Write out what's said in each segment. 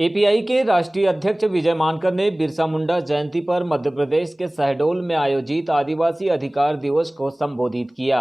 API के राष्ट्रीय अध्यक्ष विजय मानकर ने बिरसा मुंडा जयंती पर मध्य प्रदेश के शहडोल में आयोजित आदिवासी अधिकार दिवस को संबोधित किया।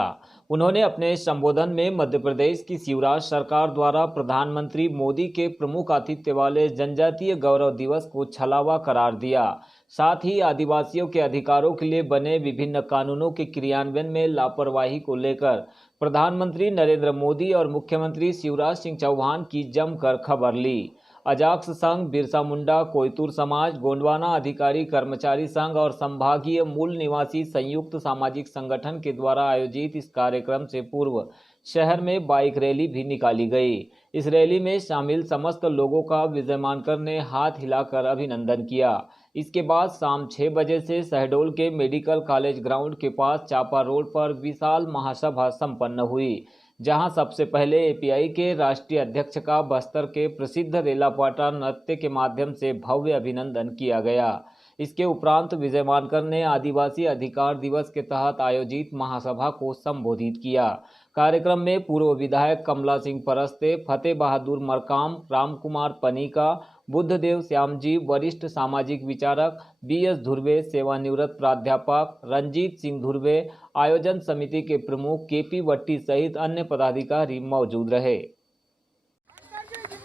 उन्होंने अपने संबोधन में मध्य प्रदेश की शिवराज सरकार द्वारा प्रधानमंत्री मोदी के प्रमुख आतिथ्य वाले जनजातीय गौरव दिवस को छलावा करार दिया। साथ ही आदिवासियों के अधिकारों के लिए बने विभिन्न कानूनों के क्रियान्वयन में लापरवाही को लेकर प्रधानमंत्री नरेंद्र मोदी और मुख्यमंत्री शिवराज सिंह चौहान की जमकर खबर ली। अजाक्स संघ, बिरसा मुंडा, कोयतुर समाज, गोंडवाना अधिकारी कर्मचारी संघ और संभागीय मूल निवासी संयुक्त सामाजिक संगठन के द्वारा आयोजित इस कार्यक्रम से पूर्व शहर में बाइक रैली भी निकाली गई। इस रैली में शामिल समस्त लोगों का विजय मानकर ने हाथ हिलाकर अभिनंदन किया। इसके बाद शाम 6 बजे से शहडोल के मेडिकल कॉलेज ग्राउंड के पास चापा रोड पर विशाल महासभा संपन्न हुई, जहां सबसे पहले एपीआई के राष्ट्रीय अध्यक्ष का बस्तर के प्रसिद्ध रेलापाटा नृत्य के माध्यम से भव्य अभिनंदन किया गया। इसके उपरांत विजय मानकर ने आदिवासी अधिकार दिवस के तहत आयोजित महासभा को संबोधित किया। कार्यक्रम में पूर्व विधायक कमला सिंह परस्ते, फतेह बहादुर मरकाम, राम कुमार पनीका, बुद्धदेव श्यामजी, वरिष्ठ सामाजिक विचारक बीएस धुर्वे, सेवानिवृत्त प्राध्यापक रंजीत सिंह धुर्वे, आयोजन समिति के प्रमुख केपी वट्टी सहित अन्य पदाधिकारी मौजूद रहे।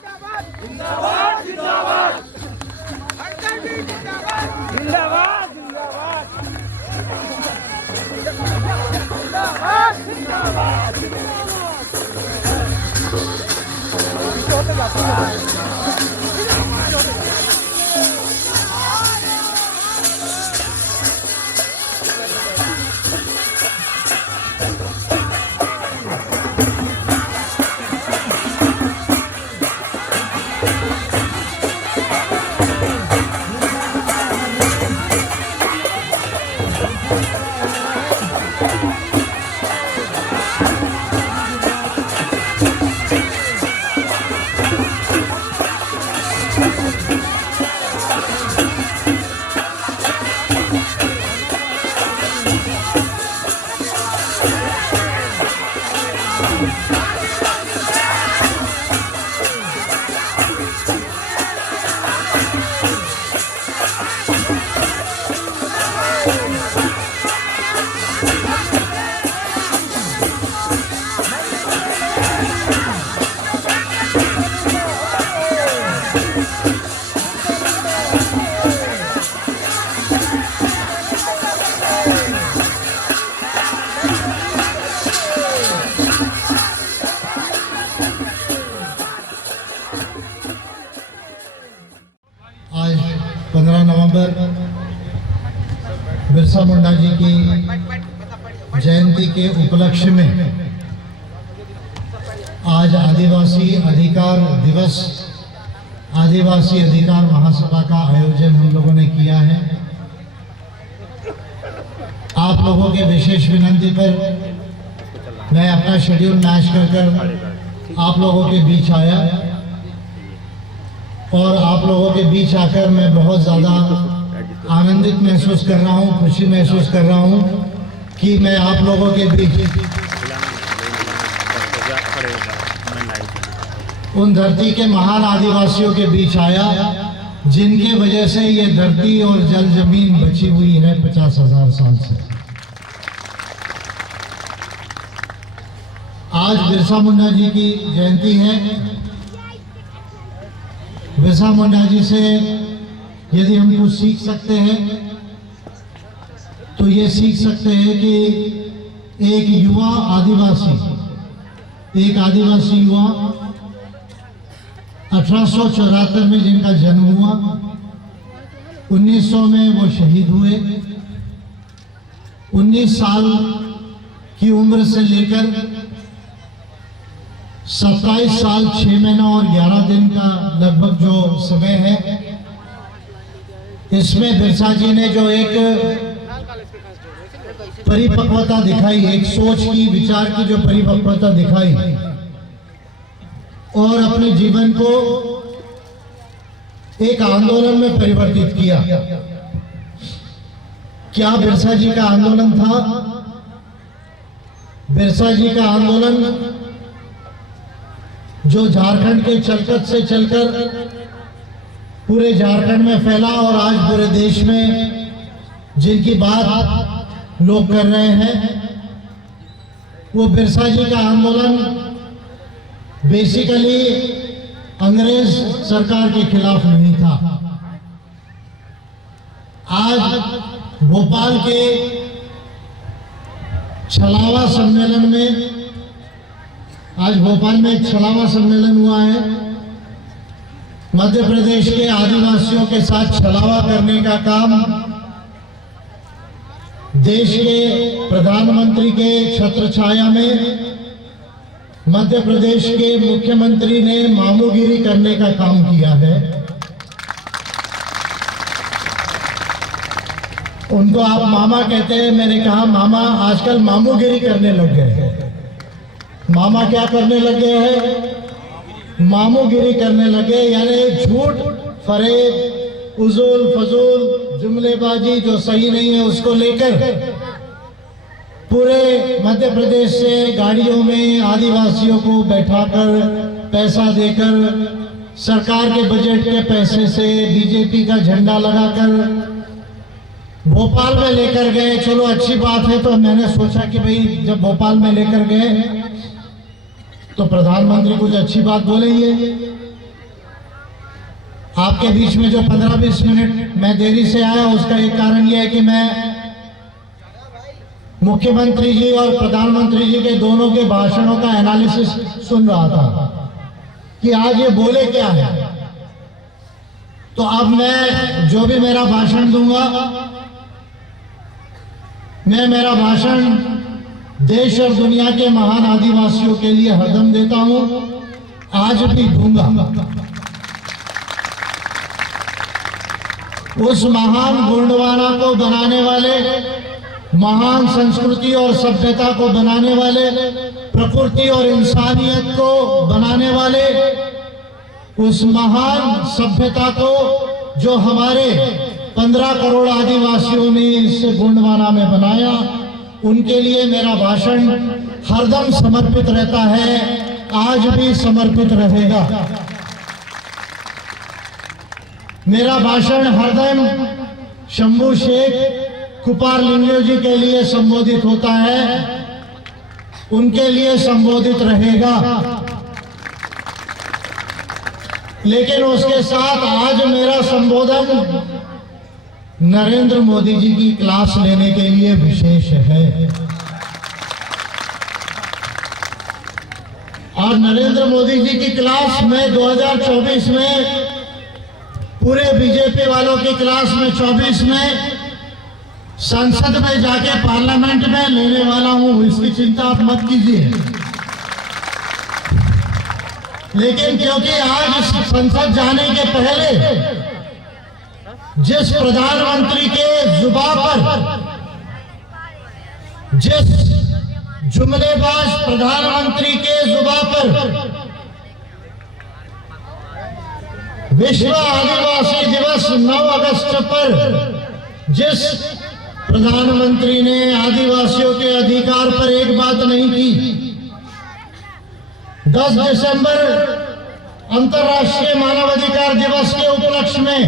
जिंदाबाद जिंदाबाद जिंदाबाद जिंदाबाद आज 15 नवंबर बिरसा मुंडा जी की जयंती के उपलक्ष्य में आज आदिवासी अधिकार दिवस, आदिवासी अधिकार महासभा का आयोजन हम लोगों ने किया है। आप लोगों के विशेष विनती पर मैं अपना शेड्यूल मैच कर आप लोगों के बीच आया और आप लोगों के बीच आकर मैं बहुत ज़्यादा आनंदित महसूस कर रहा हूँ, खुशी महसूस कर रहा हूँ कि मैं आप लोगों के बीच उन धरती के महान आदिवासियों के बीच आया जिनके वजह से ये धरती और जल जमीन बची हुई है 50,000 साल से। आज बिरसा मुंडा जी की जयंती है। बिरसा मुंडा जी से यदि हम कुछ सीख सकते हैं तो ये सीख सकते हैं कि एक युवा आदिवासी, एक आदिवासी युवा 1874 में जिनका जन्म हुआ, 1900 में वो शहीद हुए। 19 साल की उम्र से लेकर 27 साल 6 महीना और 11 दिन का लगभग जो समय है, इसमें बिरसा जी ने जो एक परिपक्वता दिखाई, एक सोच की, विचार की जो परिपक्वता दिखाई और अपने जीवन को एक आंदोलन में परिवर्तित किया। क्या बिरसा जी का आंदोलन था? बिरसा जी का आंदोलन जो झारखंड के चलकत से चलकर पूरे झारखंड में फैला और आज पूरे देश में जिनकी बात लोग कर रहे हैं, वो बिरसा जी का आंदोलन बेसिकली अंग्रेज सरकार के खिलाफ नहीं था। आज भोपाल के छलावा सम्मेलन में, आज भोपाल में एक छलावा सम्मेलन हुआ है। मध्य प्रदेश के आदिवासियों के साथ छलावा करने का काम देश के प्रधानमंत्री के छत्र छाया में मध्य प्रदेश के मुख्यमंत्री ने मामूगिरी करने का काम किया है। उनको आप मामा कहते हैं, मैंने कहा मामा आजकल मामूगिरी करने लग गए हैं। मामा क्या करने लगे हैं? मामूगिरी करने लगे, यानी झूठ, फरेब, उजूल फजूल जुमलेबाजी जो सही नहीं है उसको लेकर पूरे मध्य प्रदेश से गाड़ियों में आदिवासियों को बैठाकर पैसा देकर सरकार के बजट के पैसे से बीजेपी का झंडा लगाकर भोपाल में लेकर गए। चलो अच्छी बात है। तो मैंने सोचा कि भाई जब भोपाल में लेकर गए तो प्रधानमंत्री कुछ अच्छी बात बोलेंगे। आपके बीच में जो 15-20 मिनट मैं देरी से आया उसका एक कारण यह है कि मैं मुख्यमंत्री जी और प्रधानमंत्री जी के दोनों के भाषणों का एनालिसिस सुन रहा था कि आज ये बोले क्या है। तो अब मैं जो भी मेरा भाषण दूंगा, मैं मेरा भाषण देश और दुनिया के महान आदिवासियों के लिए हरदम देता हूं, आज भी दूंगा। उस महान गोंडवाना को बनाने वाले, महान संस्कृति और सभ्यता को बनाने वाले, प्रकृति और इंसानियत को बनाने वाले, उस महान सभ्यता को जो हमारे 15 करोड़ आदिवासियों ने इस गोंडवाना में बनाया, उनके लिए मेरा भाषण हरदम समर्पित रहता है, आज भी समर्पित रहेगा। मेरा भाषण हरदम शंभू शेख कुपार लिंगो जी के लिए संबोधित होता है, उनके लिए संबोधित रहेगा। लेकिन उसके साथ आज मेरा संबोधन नरेंद्र मोदी जी की क्लास लेने के लिए विशेष है। और नरेंद्र मोदी जी की क्लास में 2024 में पूरे बीजेपी वालों की क्लास में 24 में संसद में जाके पार्लियामेंट में लेने वाला हूं, इसकी चिंता आप मत कीजिए। लेकिन क्योंकि आज संसद जाने के पहले जिस प्रधानमंत्री के जुबान पर, जिस जुमलेबाज प्रधानमंत्री के जुबान पर विश्व आदिवासी दिवस 9 अगस्त पर जिस प्रधानमंत्री ने आदिवासियों के अधिकार पर एक बात नहीं की, 10 दिसंबर अंतर्राष्ट्रीय मानवाधिकार दिवस के उपलक्ष्य में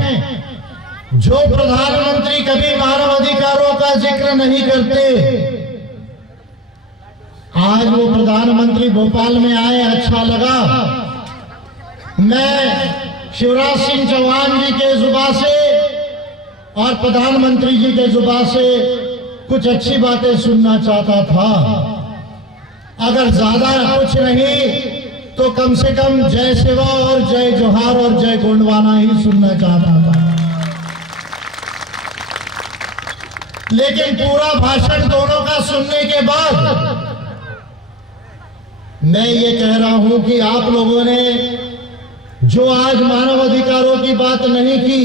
जो प्रधानमंत्री कभी मानव अधिकारों का जिक्र नहीं करते, आज वो प्रधानमंत्री भोपाल में आए, अच्छा लगा। मैं शिवराज सिंह चौहान जी के जुबान से और प्रधानमंत्री जी के जुबान से कुछ अच्छी बातें सुनना चाहता था। अगर ज्यादा कुछ नहीं तो कम से कम जय सेवा और जय जोहार और जय गोंडवाना ही सुनना चाहता था। लेकिन पूरा भाषण दोनों का सुनने के बाद मैं ये कह रहा हूं कि आप लोगों ने जो आज मानव अधिकारों की बात नहीं की,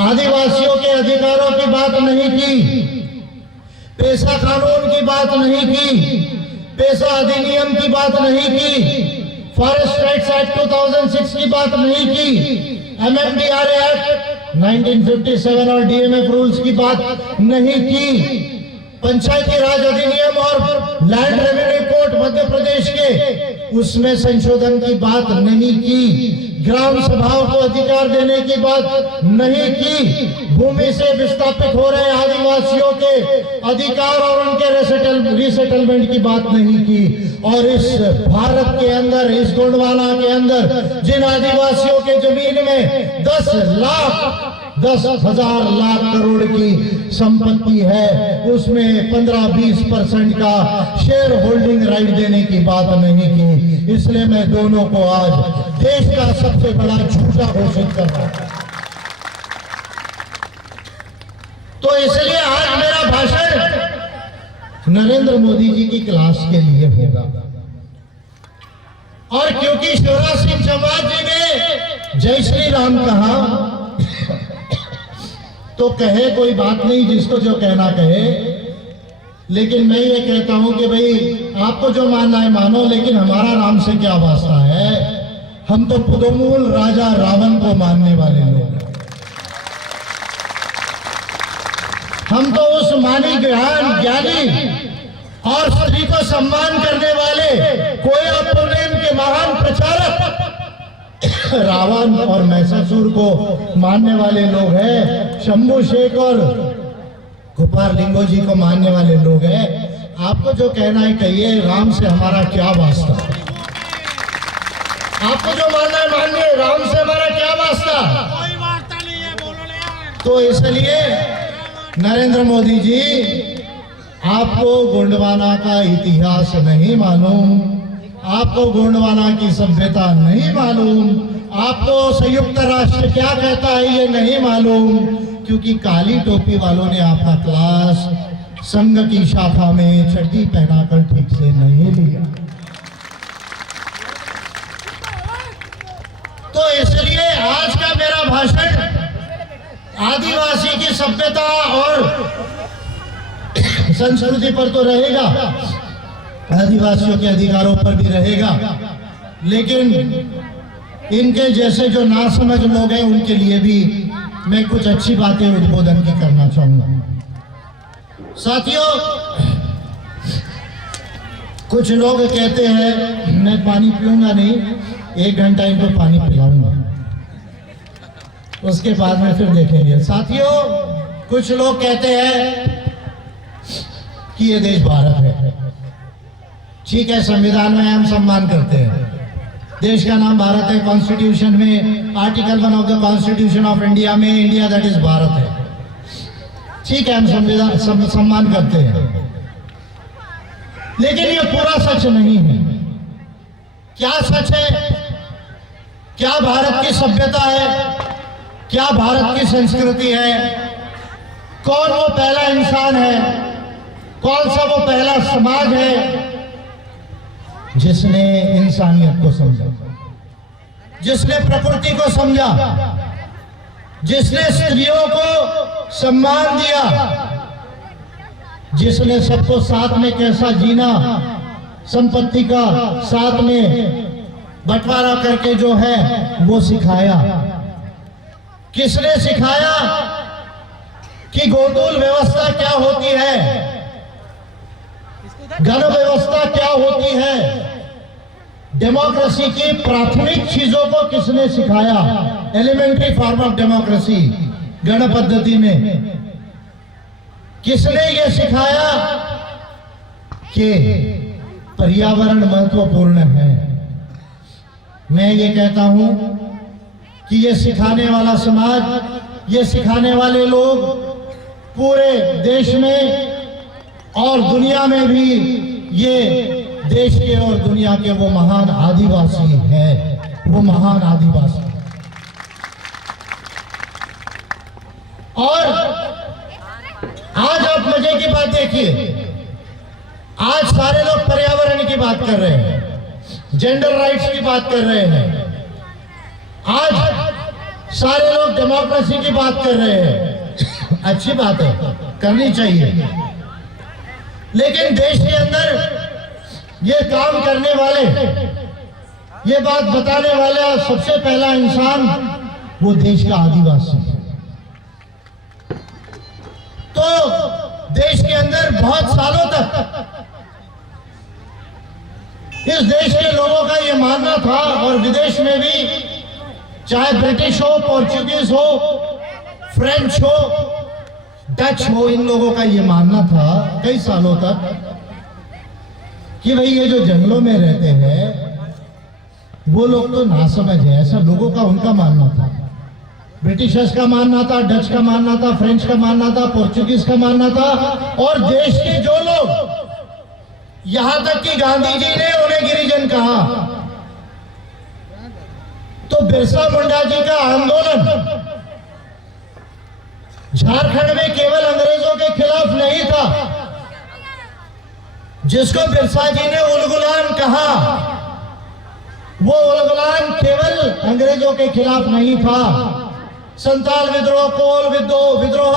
आदिवासियों के अधिकारों की बात नहीं की, पेशा कानून की बात नहीं की, पेशा अधिनियम की बात नहीं की, फॉरेस्ट राइट्स एक्ट 2006 की बात नहीं की, MMDRA एक्ट 1957 और DMF रूल्स की बात नहीं की, पंचायती राज अधिनियम और land revenue code Madhya Pradesh के उसमें संशोधन की बात नहीं की, ग्राम सभाओं को अधिकार देने की बात नहीं की, भूमि से विस्थापित हो रहे आदिवासियों के अधिकार और उनके रिसेटलमेंट की बात नहीं की। और इस भारत के अंदर, इस गोंडवाना के अंदर जिन आदिवासियों के जमीन में 10,000 लाख करोड़ की संपत्ति है, उसमें 15-20% का शेयर होल्डिंग राइट देने की बात नहीं की। इसलिए मैं दोनों को आज देश का सबसे बड़ा झूठा घोषित कर रहा हूं। तो इसलिए आज मेरा भाषण नरेंद्र मोदी जी की क्लास के लिए होगा। और क्योंकि शिवराज सिंह चौहान जी ने जय श्री राम कहा, तो कहे कोई बात नहीं, जिसको जो कहना कहे। लेकिन मैं ये कहता हूं कि भाई आपको जो मानना है मानो, लेकिन हमारा राम से क्या वास्ता है। हम तो पुदोमूल राजा रावण को मानने वाले लोग हैं। हम तो उस मानी ज्ञानी और स्त्री को सम्मान करने वाले कोया पुण्यम के महान प्रचारक रावण और महिषासुर को मानने वाले लोग हैं। शंभू शेख और गोपाल लिंगो जी को मानने वाले लोग हैं। आपको जो कहना है कहिए, राम से हमारा क्या वास्ता। आपको जो मानना है मानिए, राम से हमारा क्या वास्ता। कोई वार्ता नहीं है, बोलो ले यार। तो इसलिए नरेंद्र मोदी जी, आपको गोंडवाना का इतिहास नहीं मालूम, आपको गोंडवाना की सभ्यता नहीं मालूम, आपको संयुक्त राष्ट्र क्या कहता है ये नहीं मालूम, क्योंकि काली टोपी वालों ने आपका क्लास संघ की शाखा में चड्डी पहनाकर ठीक से नहीं लिया। तो इसलिए आज का मेरा भाषण आदिवासी की सभ्यता और संस्कृति पर तो रहेगा, आदिवासियों के अधिकारों पर भी रहेगा, लेकिन इनके जैसे जो नासमझ लोग हैं उनके लिए भी मैं कुछ अच्छी बातें उद्बोधन की करना चाहूंगा। साथियों, कुछ लोग कहते हैं मैं पानी पीऊंगा नहीं, 1 घंटा इनको पानी पिलाऊंगा, उसके बाद में फिर देखेंगे। साथियों, कुछ लोग कहते हैं कि ये देश भारत है। ठीक है, संविधान में हम सम्मान करते हैं, देश का नाम भारत है। कॉन्स्टिट्यूशन में article 1 of the constitution of India में इंडिया दैट इज भारत है। ठीक है, हम संविधान सम्मान करते हैं, लेकिन ये पूरा सच नहीं है। क्या सच है? क्या भारत की सभ्यता है? क्या भारत की संस्कृति है? कौन वो पहला इंसान है? कौन सा वो पहला समाज है जिसने इंसानियत को समझा, जिसने प्रकृति को समझा, जिसने स्त्रियों को सम्मान दिया, जिसने सबको साथ में कैसा जीना, संपत्ति का साथ में बंटवारा करके जो है वो सिखाया। किसने सिखाया कि गोंडूल व्यवस्था क्या होती है, गण व्यवस्था क्या होती है, डेमोक्रेसी की प्राथमिक चीजों को किसने सिखाया? एलिमेंट्री फॉर्म ऑफ डेमोक्रेसी, गण पद्धति में किसने ये सिखाया कि पर्यावरण महत्वपूर्ण है? मैं ये कहता हूं कि ये सिखाने वाला समाज, ये सिखाने वाले लोग पूरे देश में और दुनिया में भी ये देश के और दुनिया के वो महान आदिवासी है, वो महान आदिवासी। और आज आप मजे की बात देखिए, आज सारे लोग पर्यावरण की बात कर रहे हैं, जेंडर राइट्स की बात कर रहे हैं, आज सारे लोग डेमोक्रेसी की बात कर रहे हैं। अच्छी बात है, करनी चाहिए, लेकिन देश के अंदर ये काम करने वाले, ये बात बताने वाला सबसे पहला इंसान वो देश का आदिवासी है। तो देश के अंदर बहुत सालों तक इस देश के लोगों का ये मानना था, और विदेश में भी चाहे ब्रिटिश हो, पोर्चुगीज हो, फ्रेंच हो, डच हो, इन लोगों का ये मानना था कई सालों तक कि भाई ये जो जंगलों में रहते हैं वो लोग तो नासमझ है, ऐसा लोगों का उनका मानना था। ब्रिटिशर्स का मानना था, डच का मानना था, फ्रेंच का मानना था, पोर्चुगीज का मानना था। और देश के जो लोग, यहां तक कि गांधी जी ने उन्हें गिरिजन कहा। तो बिरसा मुंडा जी का आंदोलन झारखंड में केवल अंग्रेजों के खिलाफ नहीं था। जिसको बिरसा जी ने उलगुलान कहा, वो उलगुलान केवल अंग्रेजों के खिलाफ नहीं था। संताल विद्रोह, कोल विद्रोह,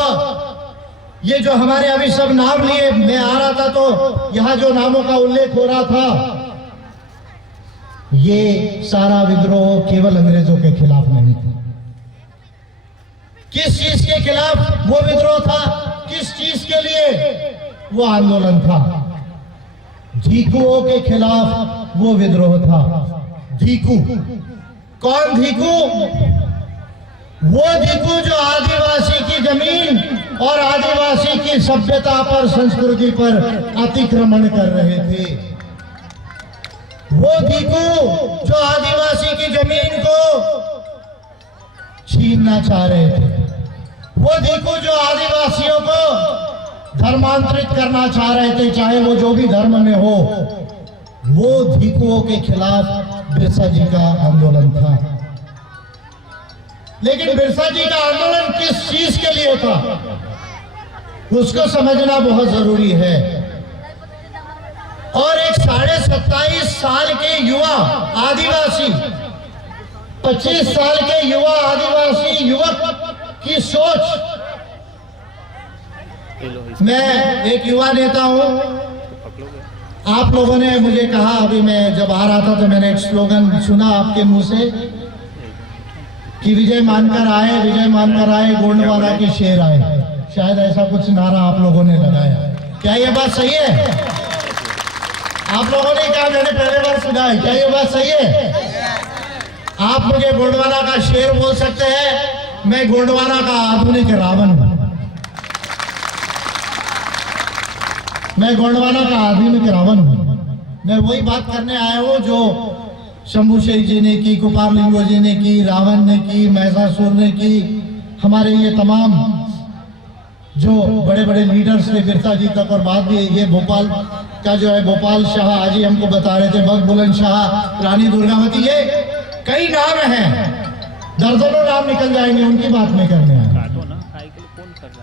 ये जो हमारे अभी सब नाम लिए, मैं आ रहा था तो यहां जो नामों का उल्लेख हो रहा था, ये सारा विद्रोह केवल अंग्रेजों के खिलाफ नहीं था। किस चीज के खिलाफ वो विद्रोह था? किस चीज के लिए वो आंदोलन था? धीकुओं के खिलाफ वो विद्रोह था। धीकू कौन? धीकू वो धीकू जो आदिवासी की जमीन और आदिवासी की सभ्यता पर, संस्कृति पर अतिक्रमण कर रहे थे। वो धीकू जो आदिवासी की जमीन को छीनना चाह रहे थे। वो धीकू जो आदिवासियों को धर्मांतरित करना चाह रहे थे, चाहे वो जो भी धर्म में हो। वो धीकुओं के खिलाफ बिरसा जी का आंदोलन था। लेकिन बिरसा जी का आंदोलन किस चीज के लिए था, उसको समझना बहुत जरूरी है। और एक 27.5 साल के युवा आदिवासी, 25 साल के युवा आदिवासी युवक की सोच। मैं एक युवा नेता हूं। आप लोगों ने मुझे कहा, अभी मैं जब आ रहा था तो मैंने एक स्लोगन सुना आपके मुंह से कि विजय मानकर आए, गोंडवाना के शेर आए। शायद ऐसा कुछ नारा आप लोगों ने लगाया। क्या ये बात सही है? आप लोगों ने कहा, मैंने पहले बार सुना है। क्या ये बात सही है? आप मुझे गोंडवाना का शेर बोल सकते हैं, मैं गोंडवाना का आधुनिक रावण हूं। मैं गोंडवाना का आधुनिक रावण हूं। मैं वही बात करने आया हूं जो शंभू शेख जी ने की, कुपारलिंगो जी ने की, रावण ने की, महिषासुर ने की। हमारे ये तमाम जो बड़े बड़े लीडर्स थे बिरसा जी तक, और बाद में ये भोपाल का जो है गोपाल शाह, आज ही हमको बता रहे थे, बग बुलंद शाह, रानी दुर्गावती, ये कई नाम हैं, दर्जनों नाम निकल जाएंगे, उनकी बात नहीं करने आए।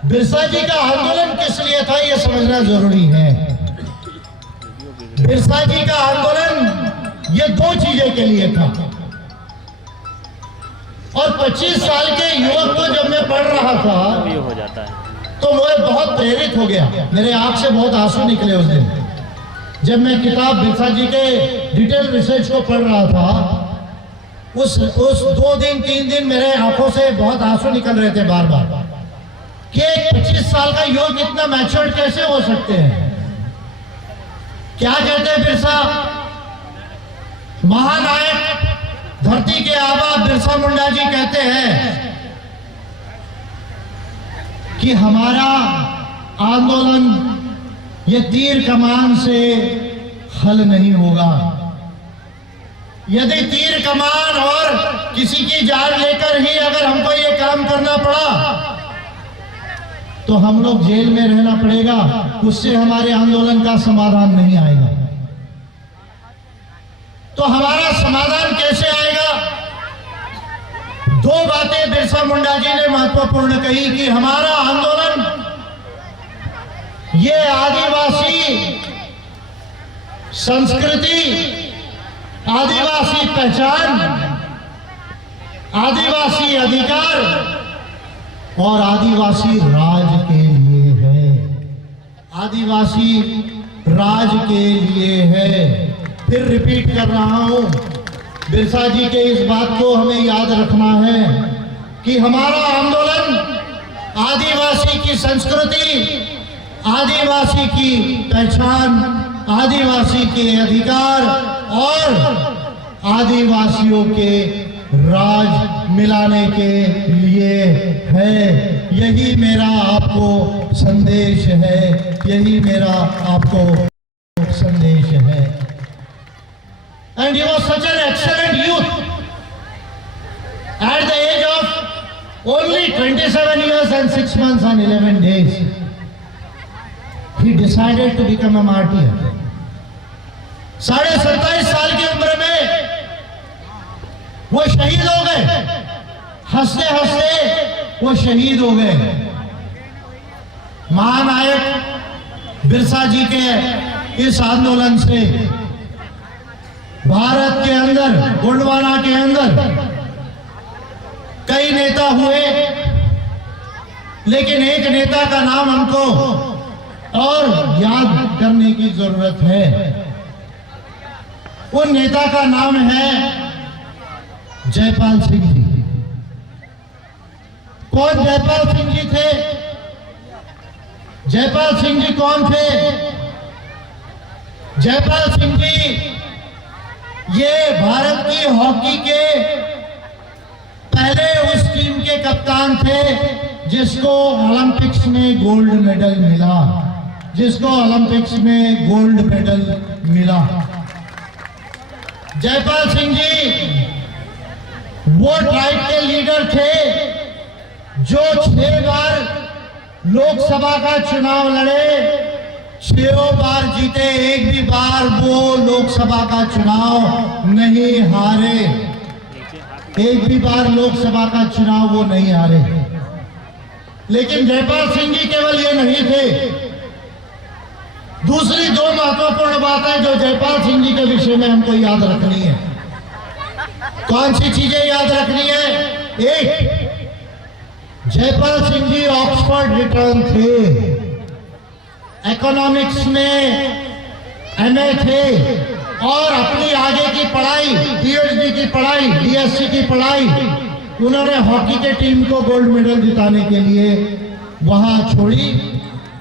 बिरसा जी का आंदोलन किस लिए था, ये समझना जरूरी है। बिरसा जी का आंदोलन ये दो चीजें के लिए था। और 25 साल के युवक को जब मैं पढ़ रहा था तो मुझे बहुत प्रेरित हो गया। मेरे आंख से बहुत आंसू निकले उस दिन जब मैं किताब बिरसा जी के डिटेल रिसर्च को पढ़ रहा था। उस 2 दिन 3 दिन मेरे आंखों से बहुत आंसू निकल रहे थे बार बार कि 25 साल का युवक इतना मैच्योर्ड कैसे हो सकते हैं। क्या कहते हैं बिरसा? महानायक, धरती के आबा बिरसा मुंडा जी कहते हैं कि हमारा आंदोलन ये तीर कमान से हल नहीं होगा। यदि तीर कमान और किसी की जान लेकर ही अगर हमको ये काम करना पड़ा तो हम लोग जेल में रहना पड़ेगा, उससे हमारे आंदोलन का समाधान नहीं आएगा। तो हमारा समाधान कैसे आएगा? 2 बातें बिरसा मुंडा जी ने महत्वपूर्ण कही कि हमारा आंदोलन ये आदिवासी संस्कृति, आदिवासी पहचान, आदिवासी अधिकार और आदिवासी राज के लिए है। आदिवासी राज के लिए है। फिर रिपीट कर रहा हूं, बिरसा जी के इस बात को हमें याद रखना है कि हमारा आंदोलन आदिवासी की संस्कृति, आदिवासी की पहचान, आदिवासी के अधिकार और आदिवासियों के राज मिलाने के लिए है। यही मेरा आपको संदेश है, यही मेरा आपको संदेश है। And he was such an excellent youth. At the age of only 27 years and 6 months and 11 days, he decided to become a martyr. 27.5 साल की उम्र में वो शहीद हो गए, हंसते हंसते वो शहीद हो गए। महानायक बिरसा जी के इस आंदोलन से भारत के अंदर, गोंडवाना के अंदर कई नेता हुए, लेकिन एक नेता का नाम हमको और याद करने की जरूरत है। उन नेता का नाम है जयपाल सिंह जी। कौन जयपाल सिंह जी थे? जयपाल सिंह जी कौन थे? जयपाल सिंह जी ये भारत की हॉकी के पहले उस टीम के कप्तान थे जिसको ओलंपिक्स में गोल्ड मेडल मिला, जिसको ओलंपिक्स में गोल्ड मेडल मिला। जयपाल सिंह जी वो ट्राइब के लीडर थे जो 6 बार लोकसभा का चुनाव लड़े, 6 बार जीते, एक भी बार वो लोकसभा का चुनाव नहीं हारे, एक भी बार लोकसभा का चुनाव वो नहीं हारे। लेकिन जयपाल सिंह जी केवल ये नहीं थे। दूसरी 2 महत्वपूर्ण बातें जो जयपाल सिंह जी के विषय में हमको याद रखनी है। कौन सी चीजें याद रखनी है? एक, जयपाल सिंह जी ऑक्सफोर्ड रिटर्न थे, इकोनॉमिक्स में एमए थे और अपनी आगे की पढ़ाई, पीएचडी की पढ़ाई, बीएससी की पढ़ाई उन्होंने हॉकी के टीम को गोल्ड मेडल जिताने के लिए वहां छोड़ी।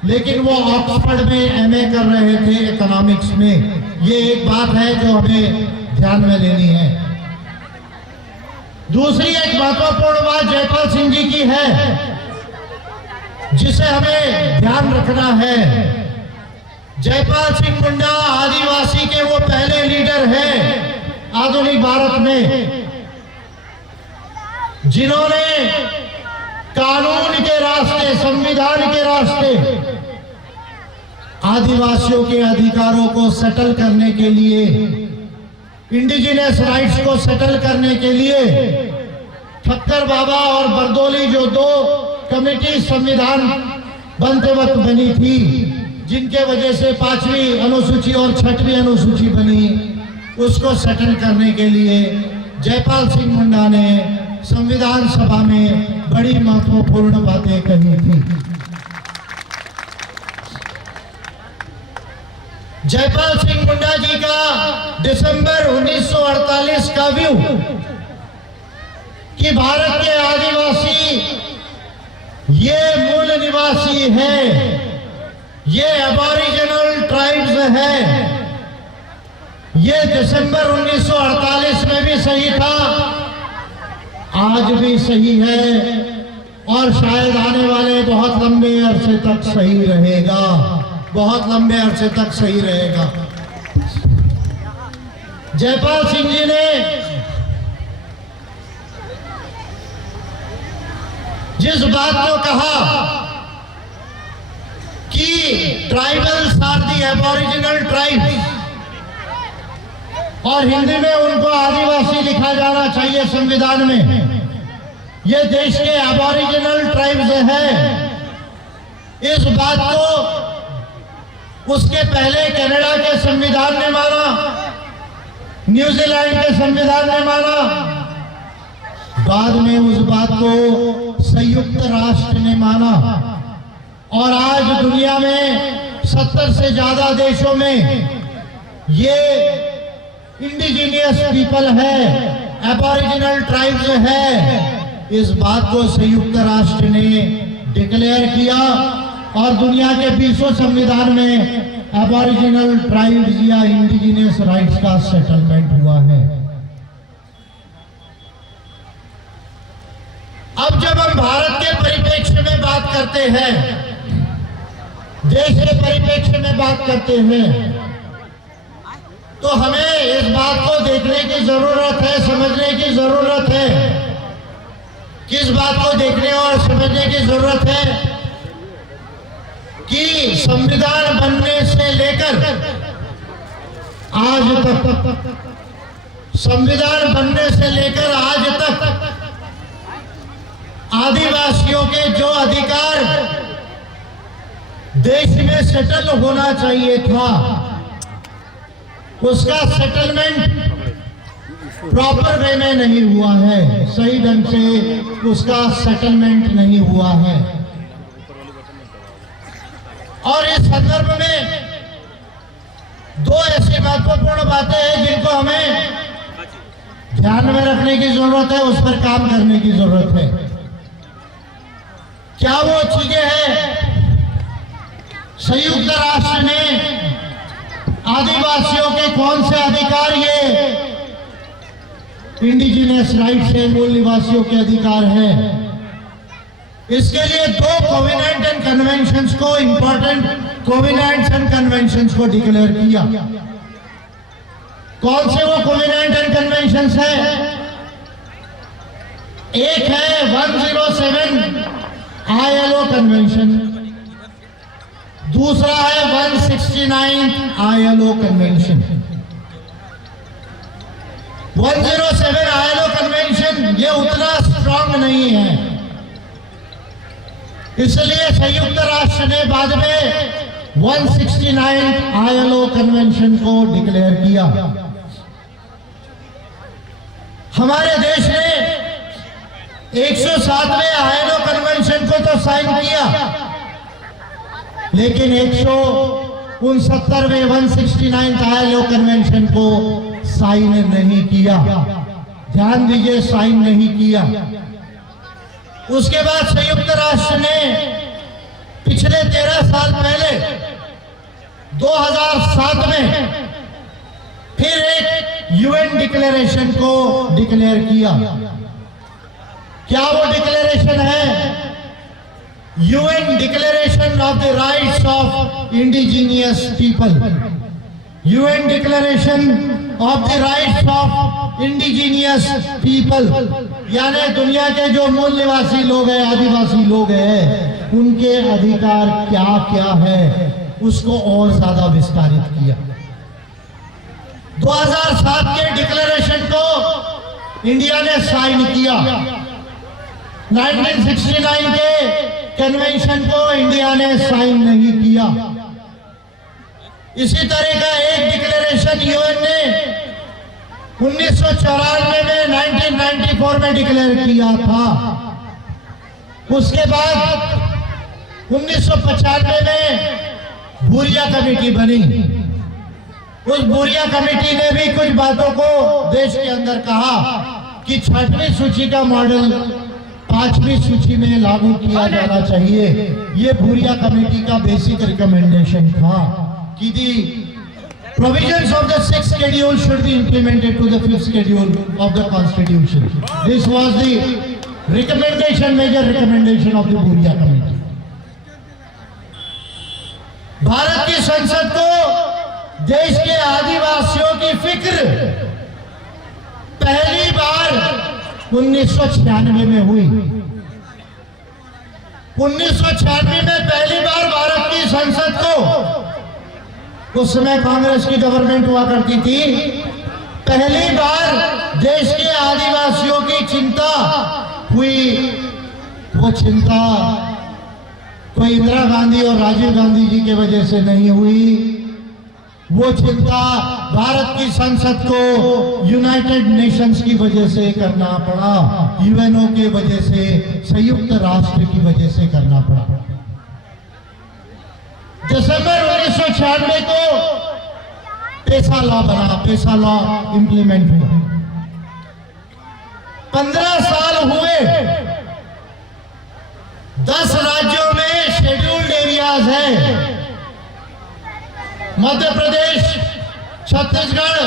लेकिन वो ऑक्सफोर्ड में एमए कर रहे थे इकोनॉमिक्स में। ये एक बात है जो हमें ध्यान में लेनी है। दूसरी एक महत्वपूर्ण बात जयपाल सिंह जी की है जिसे हमें ध्यान रखना है। जयपाल सिंह मुंडा आदिवासी के वो पहले लीडर हैं आधुनिक भारत में जिन्होंने कानून के रास्ते, संविधान के रास्ते आदिवासियों के अधिकारों को सेटल करने के लिए, इंडिजिनस राइट्स को सेटल करने के लिए ठक्कर बाबा और बरदोली जो 2 कमेटी संविधान बनते वक्त बनी थी, जिनके वजह से 5वीं अनुसूची और 6वीं अनुसूची बनी, उसको सेटल करने के लिए जयपाल सिंह मुंडा ने संविधान सभा में बड़ी महत्वपूर्ण बातें कही थी। जयपाल सिंह मुंडा जी का दिसंबर 1948 का व्यू कि भारत के आदिवासी ये मूल निवासी है, ये एबॉरिजिनल ट्राइब्स है, ये दिसंबर 1948 में भी सही था, आज भी सही है और शायद आने वाले बहुत लंबे अरसे तक सही रहेगा, बहुत लंबे अरसे तक सही रहेगा। जयपाल सिंह जी ने जिस बात को कहा कि ट्राइबल्स आर दी एबॉरिजिनल ट्राइब्स और हिंदी में उनको आदिवासी लिखा जाना चाहिए संविधान में, ये देश के एबॉरिजिनल ट्राइब्स है, इस बात को उसके पहले कनाडा के संविधान ने माना, न्यूजीलैंड के संविधान ने माना, बाद में उस बात को संयुक्त राष्ट्र ने माना और आज दुनिया में 70 से ज्यादा देशों में ये इंडिजिनियस पीपल है, एबॉरिजिनल ट्राइब्स है, इस बात को संयुक्त राष्ट्र ने डिक्लेयर किया और दुनिया के 20 संविधान में एबॉरिजिनल ट्राइब्स या इंडिजिनियस राइट्स का सेटलमेंट हुआ है। भारत के परिप्रेक्ष्य में बात करते हैं, देश के परिप्रेक्ष्य में बात करते हैं, तो हमें इस बात को देखने की जरूरत है, समझने की जरूरत है। किस बात को देखने और समझने की जरूरत है कि संविधान बनने से लेकर आज तक, संविधान बनने से लेकर आज तक आदिवासियों के जो अधिकार देश में सेटल होना चाहिए था, उसका सेटलमेंट प्रॉपर वे में नहीं हुआ है, सही ढंग से उसका सेटलमेंट नहीं हुआ है। और इस संदर्भ में दो ऐसी महत्वपूर्ण बातें हैं जिनको हमें ध्यान में रखने की जरूरत है, उस पर काम करने की जरूरत है। क्या वो चीजें हैं? संयुक्त राष्ट्र ने आदिवासियों के कौन से अधिकार, ये इंडिजिनियस राइट्स है, मूल निवासियों के अधिकार है, इसके लिए दो कोवेनेंट एंड कन्वेंशंस को, इंपॉर्टेंट कोवेनेंट्स एंड कन्वेंशंस को डिक्लेयर किया। कौन से वो कोवेनेंट एंड कन्वेंशंस है? एक है 107 ILO कन्वेंशन, दूसरा है 169 ILO कन्वेंशन। 107 ILO कन्वेंशन ये उतना स्ट्रांग नहीं है, इसलिए संयुक्त राष्ट्र ने बाद में 169 ILO कन्वेंशन को डिक्लेयर किया। हमारे देश ने 107वें ILO कन्वेंशन को तो साइन किया, लेकिन 169वें 169 ILO कन्वेंशन को साइन नहीं किया। ध्यान दीजिए, साइन नहीं किया। उसके बाद संयुक्त राष्ट्र ने पिछले 13 साल पहले 2007 में फिर एक UN डिक्लेरेशन को डिक्लेयर किया। क्या वो डिक्लेरेशन है? UN declaration of the rights of indigenous people, UN declaration of the rights of indigenous people, यानी दुनिया के जो मूल निवासी लोग हैं, आदिवासी लोग हैं, उनके अधिकार क्या क्या है, उसको और ज्यादा विस्तारित किया। 2007 के डिक्लेरेशन को इंडिया ने साइन किया। 1969 के कन्वेंशन को इंडिया ने साइन नहीं किया। इसी तरह का एक डिक्लेरेशन UN ने 1994 में 1994 में डिक्लेयर किया था। उसके बाद 1995 में भूरिया कमेटी बनी। उस भूरिया कमेटी ने भी कुछ बातों को देश के अंदर कहा कि 6वीं सूची का मॉडल 5वीं सूची में लागू किया जाना चाहिए। ये भूरिया कमेटी का बेसिक रिकमेंडेशन था कि दी provisions of the 6th schedule should be implemented to the 5th schedule of the constitution. This was the recommendation, major recommendation of the Bhuria committee. Bharat की संसद को देश के आदिवासियों की फिक्र पहली बार 1996 में हुई। 1996 में पहली बार भारत की संसद को, उस समय कांग्रेस की गवर्नमेंट हुआ करती थी, पहली बार देश के आदिवासियों की चिंता हुई। वो चिंता कोई इंदिरा गांधी और राजीव गांधी जी के वजह से नहीं हुई, वो चिंता भारत की संसद को यूनाइटेड नेशंस की वजह से करना पड़ा, UNO के वजह से, संयुक्त राष्ट्र की वजह से करना पड़ा। दिसंबर 1996 को पेसा लॉ बना, पेसा लॉ इंप्लीमेंट हुआ। 15 साल हुए। 10 राज्यों में शेड्यूल्ड एरियाज है, मध्य प्रदेश, छत्तीसगढ़,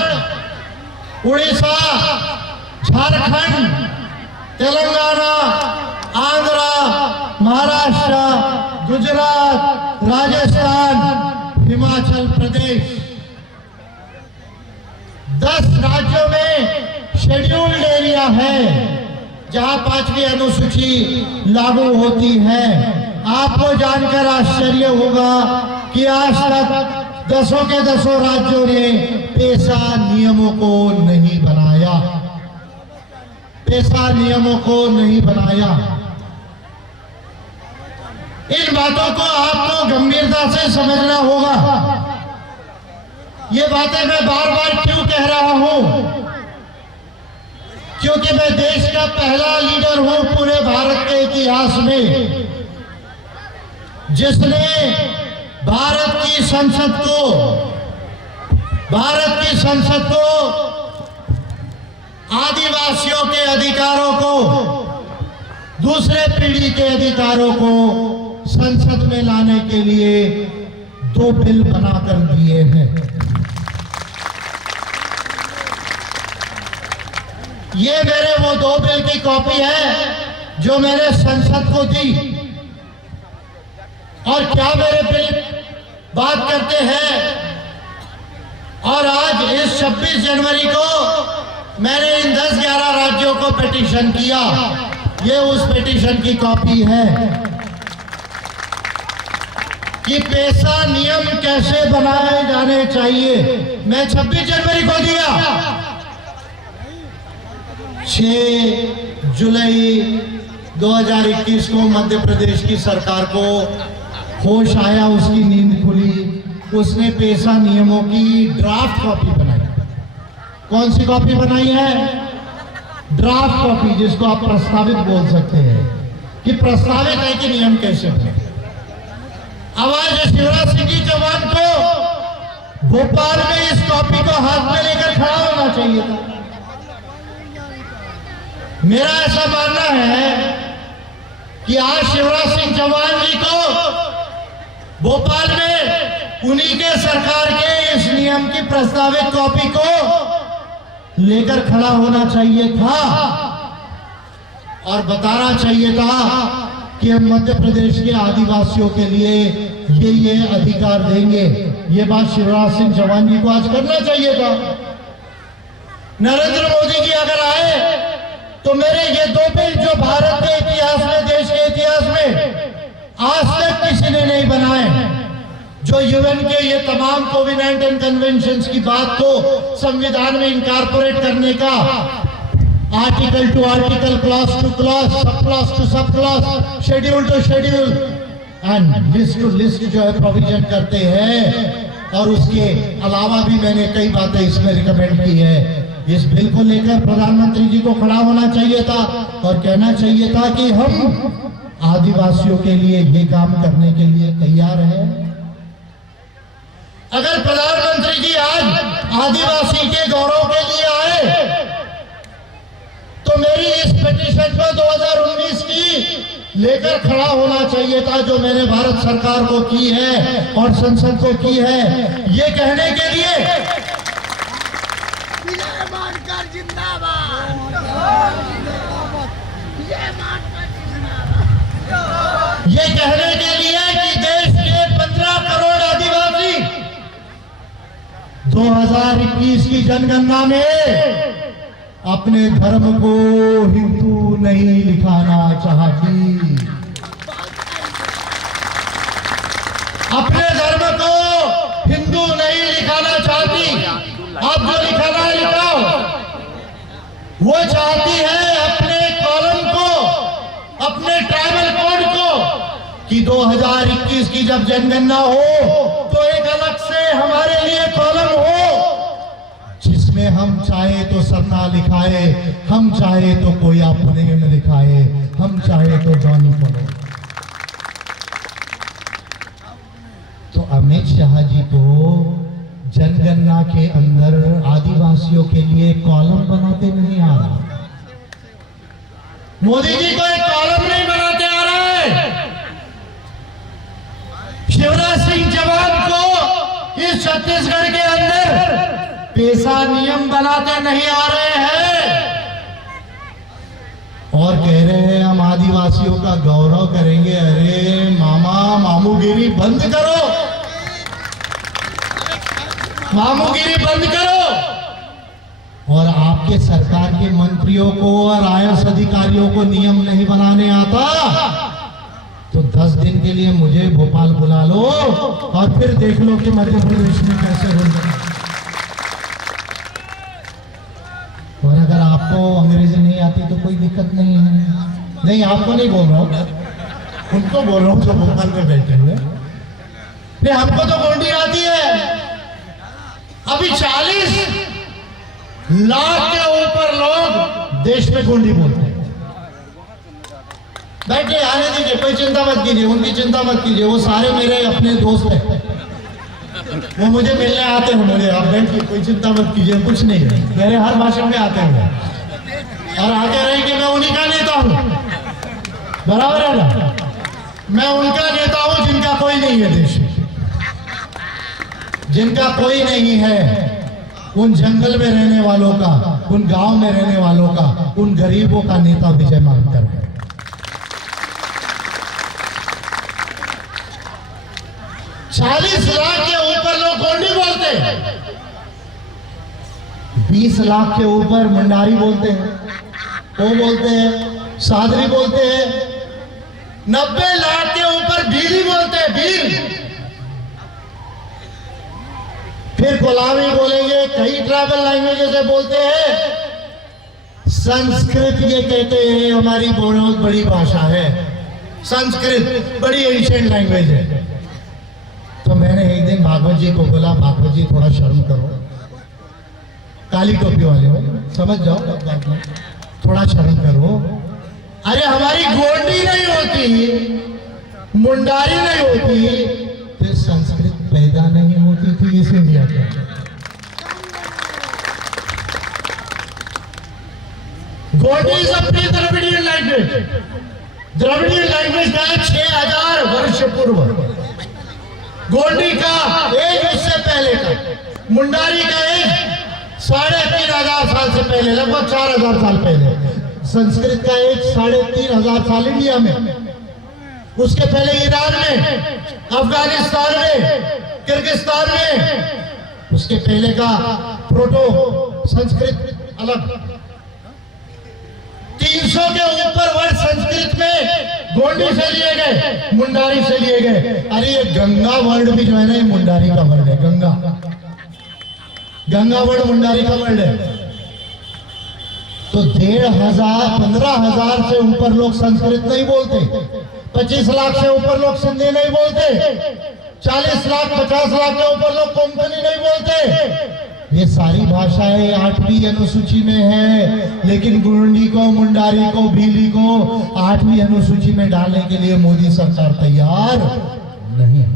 उड़ीसा, झारखंड, तेलंगाना, आंध्रा, महाराष्ट्र, गुजरात, राजस्थान, हिमाचल प्रदेश, 10 राज्यों में शेड्यूल्ड एरिया है जहां 5वीं अनुसूची लागू होती है। आपको जानकर आश्चर्य होगा कि आज तक 10 के 10 राज्यों ने पेशा नियमों को नहीं बनाया, पेशा नियमों को नहीं बनाया। इन बातों को आपको गंभीरता से समझना होगा। ये बातें मैं बार बार क्यों कह रहा हूं? क्योंकि मैं देश का पहला लीडर हूं पूरे भारत के इतिहास में जिसने भारत की संसद को आदिवासियों के अधिकारों को, दूसरे पीढ़ी के अधिकारों को संसद में लाने के लिए 2 बिल बनाकर दिए हैं। ये मेरे वो 2 बिल की कॉपी है जो मैंने संसद को दी। और क्या मेरे बिल बात करते हैं? और आज इस 26 जनवरी को मैंने इन 10-11 राज्यों को पिटीशन किया। ये उस पिटीशन की कॉपी है कि पेशा नियम कैसे बनाए जाने चाहिए। मैं 26 जनवरी को दिया। 6 जुलाई 2021 को मध्य प्रदेश की सरकार को होश आया, उसकी नींद खुली, उसने पेशा नियमों की ड्राफ्ट कॉपी बनाई। कौन सी कॉपी बनाई है? ड्राफ्ट कॉपी, जिसको आप प्रस्तावित बोल सकते हैं कि प्रस्तावित है कि नियम कैसे बने। अब आज शिवराज सिंह चौहान को भोपाल में इस कॉपी को हाथ में लेकर खड़ा होना चाहिए था। मेरा ऐसा मानना है कि आज शिवराज सिंह चौहान जी को भोपाल में उन्हीं के सरकार के इस नियम की प्रस्तावित कॉपी को लेकर खड़ा होना चाहिए था और बताना चाहिए था कि हम मध्य प्रदेश के आदिवासियों के लिए ये अधिकार देंगे। ये बात शिवराज सिंह चौहान जी को आज करना चाहिए था। नरेंद्र मोदी जी अगर आए तो मेरे ये 2 बिल जो भारत के इतिहास में, देश के इतिहास में आज तक किसी ने नहीं बनाए, जो यूएन के ये तमाम कोविड-19 कन्वेंशंस की बात को संविधान में इनकॉर्पोरेट करने का, article to article, clause to clause, sub clause to sub clause, schedule to schedule and list to list जो है प्रोविजन करते हैं। और उसके अलावा भी मैंने कई बातें इसमें रिकमेंड की है। इस बिल को लेकर प्रधानमंत्री जी को खड़ा होना चाहिए था और कहना चाहिए था कि हम आदिवासियों के लिए ये काम करने के लिए तैयार हैं। अगर प्रधानमंत्री जी आज आदिवासी के गौरव के लिए आए तो मेरी इस पिटीशन को 2019 की लेकर खड़ा होना चाहिए था, जो मैंने भारत सरकार को की है और संसद को की है, ये कहने के लिए विजय मानकर जिंदाबाद, विजय मानकर जिंदाबाद, ये कहने के लिए कि देश के 15 करोड़ आदिवासी 2021 की जनगणना में अपने धर्म को हिंदू नहीं लिखाना चाहती, अपने धर्म को हिंदू नहीं लिखाना चाहती। आप जो लिखाना है लिखाओ। वो चाहती है अपने कॉलम को, अपने ट्राइबल कोड को कि 2021 की जब जनगणना हो तो एक अलग से हमारे लिए कॉलम हो जिसमें हम चाहे तो सरना लिखाए, हम चाहे तो कोई अपने में लिखाए, हम चाहे तो जॉनी पढ़ो। तो अमित शाह जी को जनगणना के अंदर आदिवासियों के लिए कॉलम बनाते नहीं आ रहा। मोदी जी को एक कॉलम नहीं बनाते आ रहा है। शिवराज सिंह चौहान को इस छत्तीसगढ़ के अंदर पेशा नियम बनाते नहीं आ रहे हैं। और कह रहे हैं हम आदिवासियों का गौरव करेंगे। अरे मामा, मामूगिरी बंद करो, मामूगिरी बंद करो। और आपके सरकार के मंत्रियों को और आईएएस अधिकारियों को नियम नहीं बनाने आता तो 10 दिन के लिए मुझे भोपाल बुला लो और फिर देख लो कि मध्य प्रदेश में कैसे हो जाए। और अगर आपको अंग्रेजी नहीं आती तो कोई दिक्कत नहीं है। नहीं, आपको नहीं बोल रहा हूं, उनको बोल रहा हूं जो भोपाल में बैठे हुए। नहीं, हमको तो गोंडी आती है। अभी 40 लाख के ऊपर लोग देश में गोंडी बोलते हैं। बैठे, आने दीजिए, कोई चिंता मत कीजिए, उनकी चिंता मत कीजिए, वो सारे मेरे अपने दोस्त हैं, वो मुझे मिलने आते हैं। मुझे आप बैठिए, कोई चिंता मत कीजिए, कुछ नहीं है, मेरे हर भाषण में आते हैं और आते रहे कि मैं उन्हीं का नेता हूं। बराबर है ना? मैं उनका नेता हूं जिनका कोई नहीं है देश में, जिनका कोई नहीं है। उन जंगल में रहने वालों का, उन गांव में रहने वालों का, उन गरीबों का नेता विजय मानकर है। 40 लाख के ऊपर लोग गोंडी बोलते हैं, 20 लाख के ऊपर मंडारी बोलते हैं, वो बोलते हैं, सादरी बोलते हैं, 90 लाख के ऊपर भीली बोलते हैं, भील। फिर कोलावी बोलेंगे, कई ट्राइबल लैंग्वेजेस से बोलते हैं। संस्कृत ये कहते हैं हमारी बहुत बड़ी भाषा है, संस्कृत बड़ी एंशिएंट लैंग्वेज है। तो मैंने एक दिन भागवत जी को बोला, भागवत जी थोड़ा शर्म करो, काली टोपी वाले हो, समझ जाओ, थोड़ा शर्म करो। अरे हमारी गोंडी नहीं होती, मुंडारी नहीं होती, फिर संस्कृत पैदा नहीं होती थी इस इंडिया के। Gondi is a pre Dravidian language. Dravidian language का 6000 वर्ष पूर्व, गोंडी का एज उससे पहले का, मुंडारी का एज 3500 साल से पहले, लगभग 4000 साल पहले। संस्कृत का एज 3500 साल इंडिया में, उसके पहले ईरान में, अफगानिस्तान में, किर्गिस्तान में, उसके पहले का प्रोटो संस्कृत अलग। 300 के ऊपर वर्ड संस्कृत में गोंडी से लिए गए, मुंडारी से लिए गए। अरे ये गंगा वर्ड भी जो है ना, ये मुंडारी का वर्ड है। गंगा, गंगा वर्ड मुंडारी का वर्ड है। तो 15,000 से ऊपर लोग संस्कृत नहीं बोलते, 25 लाख से ऊपर लोग सिंधी नहीं बोलते, 40 लाख 50 लाख के ऊपर लोग कोंकणी नहीं बोलते। ये सारी भाषाएं 8वीं अनुसूची में है, लेकिन गोंडी को, मुंडारी को, भीली को 8वीं अनुसूची में डालने के लिए मोदी सरकार तैयार नहीं है।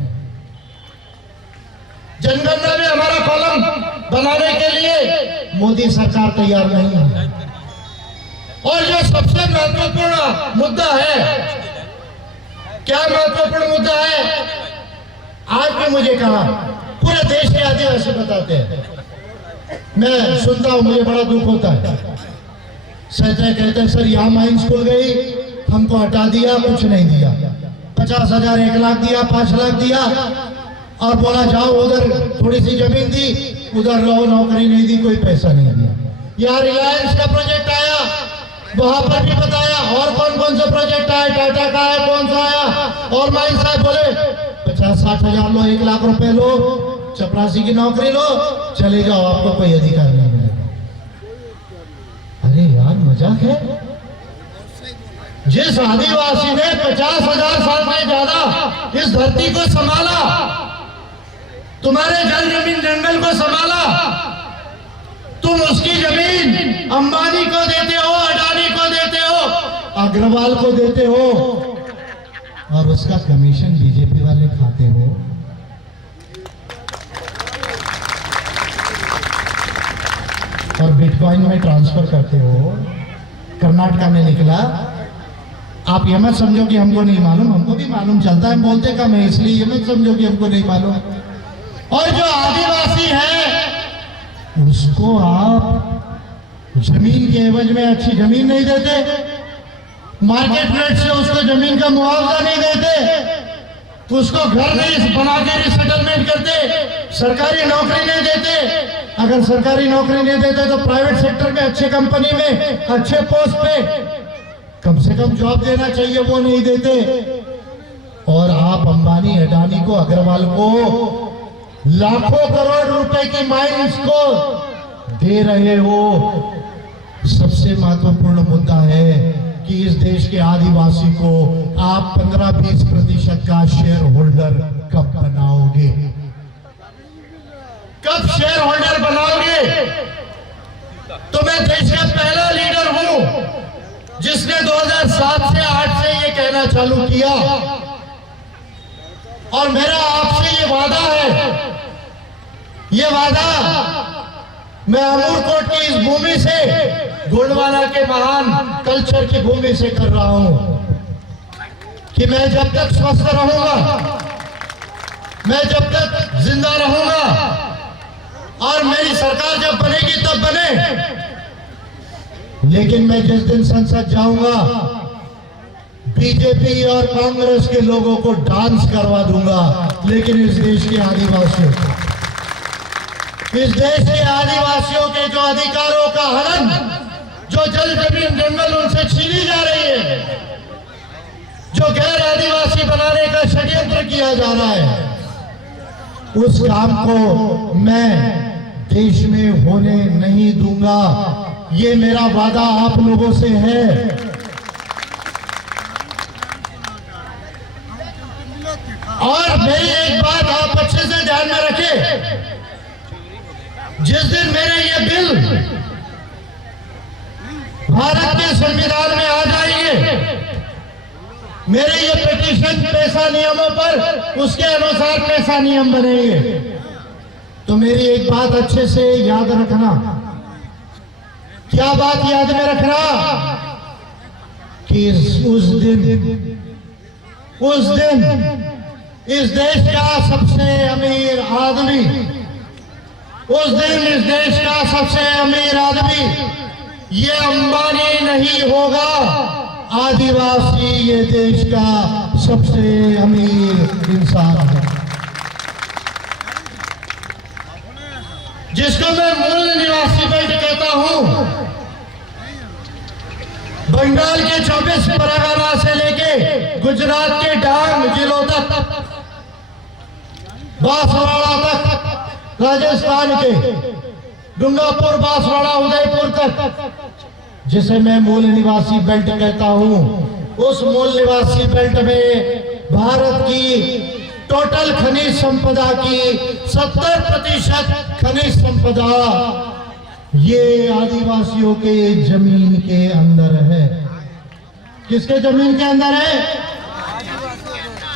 जनगणना में हमारा कॉलम बनाने के लिए मोदी सरकार तैयार नहीं है। और जो सबसे महत्वपूर्ण मुद्दा है, क्या महत्वपूर्ण मुद्दा है? आज भी मुझे कहा, पूरे देश के आदिवासी बताते हैं, मैं सुनता हूं, मुझे बड़ा दुख होता है। कहते हैं सर यहाँ माइन स्कूल गई, हमको हटा दिया, कुछ नहीं दिया, 50,000 1 लाख दिया, 5 लाख दिया, और बोला जाओ उधर थोड़ी सी जमीन दी, उधर रहो, नौकरी नहीं दी, कोई पैसा नहीं दिया। यहाँ रिलायंस का प्रोजेक्ट आया, वहां पर भी बताया, और कौन कौन से प्रोजेक्ट आए, टाटा का है, कौन सा आया, और माइन साहब बोले 50-60 हजार लो, 1 लाख रुपए लो, चपरासी की नौकरी लो, चले जाओ, आपको कोई अधिकार नहीं मिलेगा। अरे यार मजाक है। जिस आदिवासी ने 50,000 साल से ज्यादा इस धरती को संभाला, तुम्हारे जल जमीन जंगल को संभाला, तुम उसकी जमीन अंबानी को देते हो, अडानी को देते हो, अग्रवाल को देते हो, और उसका कमीशन बीजेपी वाले खाते हो। और बिटकॉइन में ट्रांसफर करते हो। कर्नाटका में निकला। आप ये मत समझो कि हमको नहीं मालूम, हमको भी मालूम चलता है, बोलते कम है, इसलिए ये मत समझो कि हमको नहीं मालूम। और जो आदिवासी है उसको आप जमीन के एवज में अच्छी जमीन नहीं देते, मार्केट रेट से उसको जमीन का मुआवजा नहीं देते, उसको घर नहीं बना के रिसेटलमेंट करते, सरकारी नौकरी नहीं देते। अगर सरकारी नौकरी नहीं देते तो प्राइवेट सेक्टर में अच्छे कंपनी में अच्छे पोस्ट पे कम से कम जॉब देना चाहिए, वो नहीं देते। और आप अंबानी, अडानी को, अग्रवाल को लाखों करोड़ रुपए की माइंस को दे रहे हो। सबसे महत्वपूर्ण मुद्दा है कि इस देश के आदिवासी को आप 15-20% का शेयर होल्डर कब बनाओगे? कब शेयर होल्डर बनाओगे? तो मैं देश का पहला लीडर हूं जिसने 2007 से 8 से ये कहना चालू किया, और मेरा आपसे ये वादा है, ये वादा मैं अमूरकोट की इस भूमि से, गोंडवाना के महान कल्चर की भूमि से कर रहा हूं कि मैं जब तक स्वस्थ रहूंगा, मैं जब तक जिंदा रहूंगा, और मेरी सरकार जब बनेगी तब बने, लेकिन मैं जिस दिन संसद जाऊंगा बीजेपी और कांग्रेस के लोगों को डांस करवा दूंगा, लेकिन इस देश के आदिवासियों को, इस देश के आदिवासियों के जो अधिकारों का हनन, जो जल जमीन जंगल उनसे छीनी जा रही है, जो गैर आदिवासी बनाने का षड्यंत्र किया जा रहा है, उस काम को मैं देश में होने नहीं दूंगा। ये मेरा वादा आप लोगों से है। और मेरी एक बात आप अच्छे से ध्यान में रखें, जिस दिन मेरे ये बिल भारत के संविधान में आ जाएंगे, मेरे ये पिटीशन पैसा नियमों पर उसके अनुसार पैसा नियम बनेंगे, तो मेरी एक बात अच्छे से याद रखना। क्या बात याद में रखना? कि उस दिन इस देश का सबसे अमीर आदमी, उस दिन इस देश का सबसे अमीर आदमी ये अंबानी नहीं होगा, आदिवासी ये देश का सबसे अमीर इंसान है, जिसको मैं मूल निवासी बेल्ट कहता हूं। बंगाल के 24 परगना से लेके गुजरात के डांग जिलों तक, बांसवाड़ा तक, राजस्थान के डूंगरपुर, बांसवाड़ा, उदयपुर तक, जिसे मैं मूल निवासी बेल्ट कहता हूं, उस मूल निवासी बेल्ट में भारत की टोटल खनिज संपदा की 70% खनिज संपदा ये आदिवासियों के जमीन के अंदर है। किसके जमीन के अंदर है?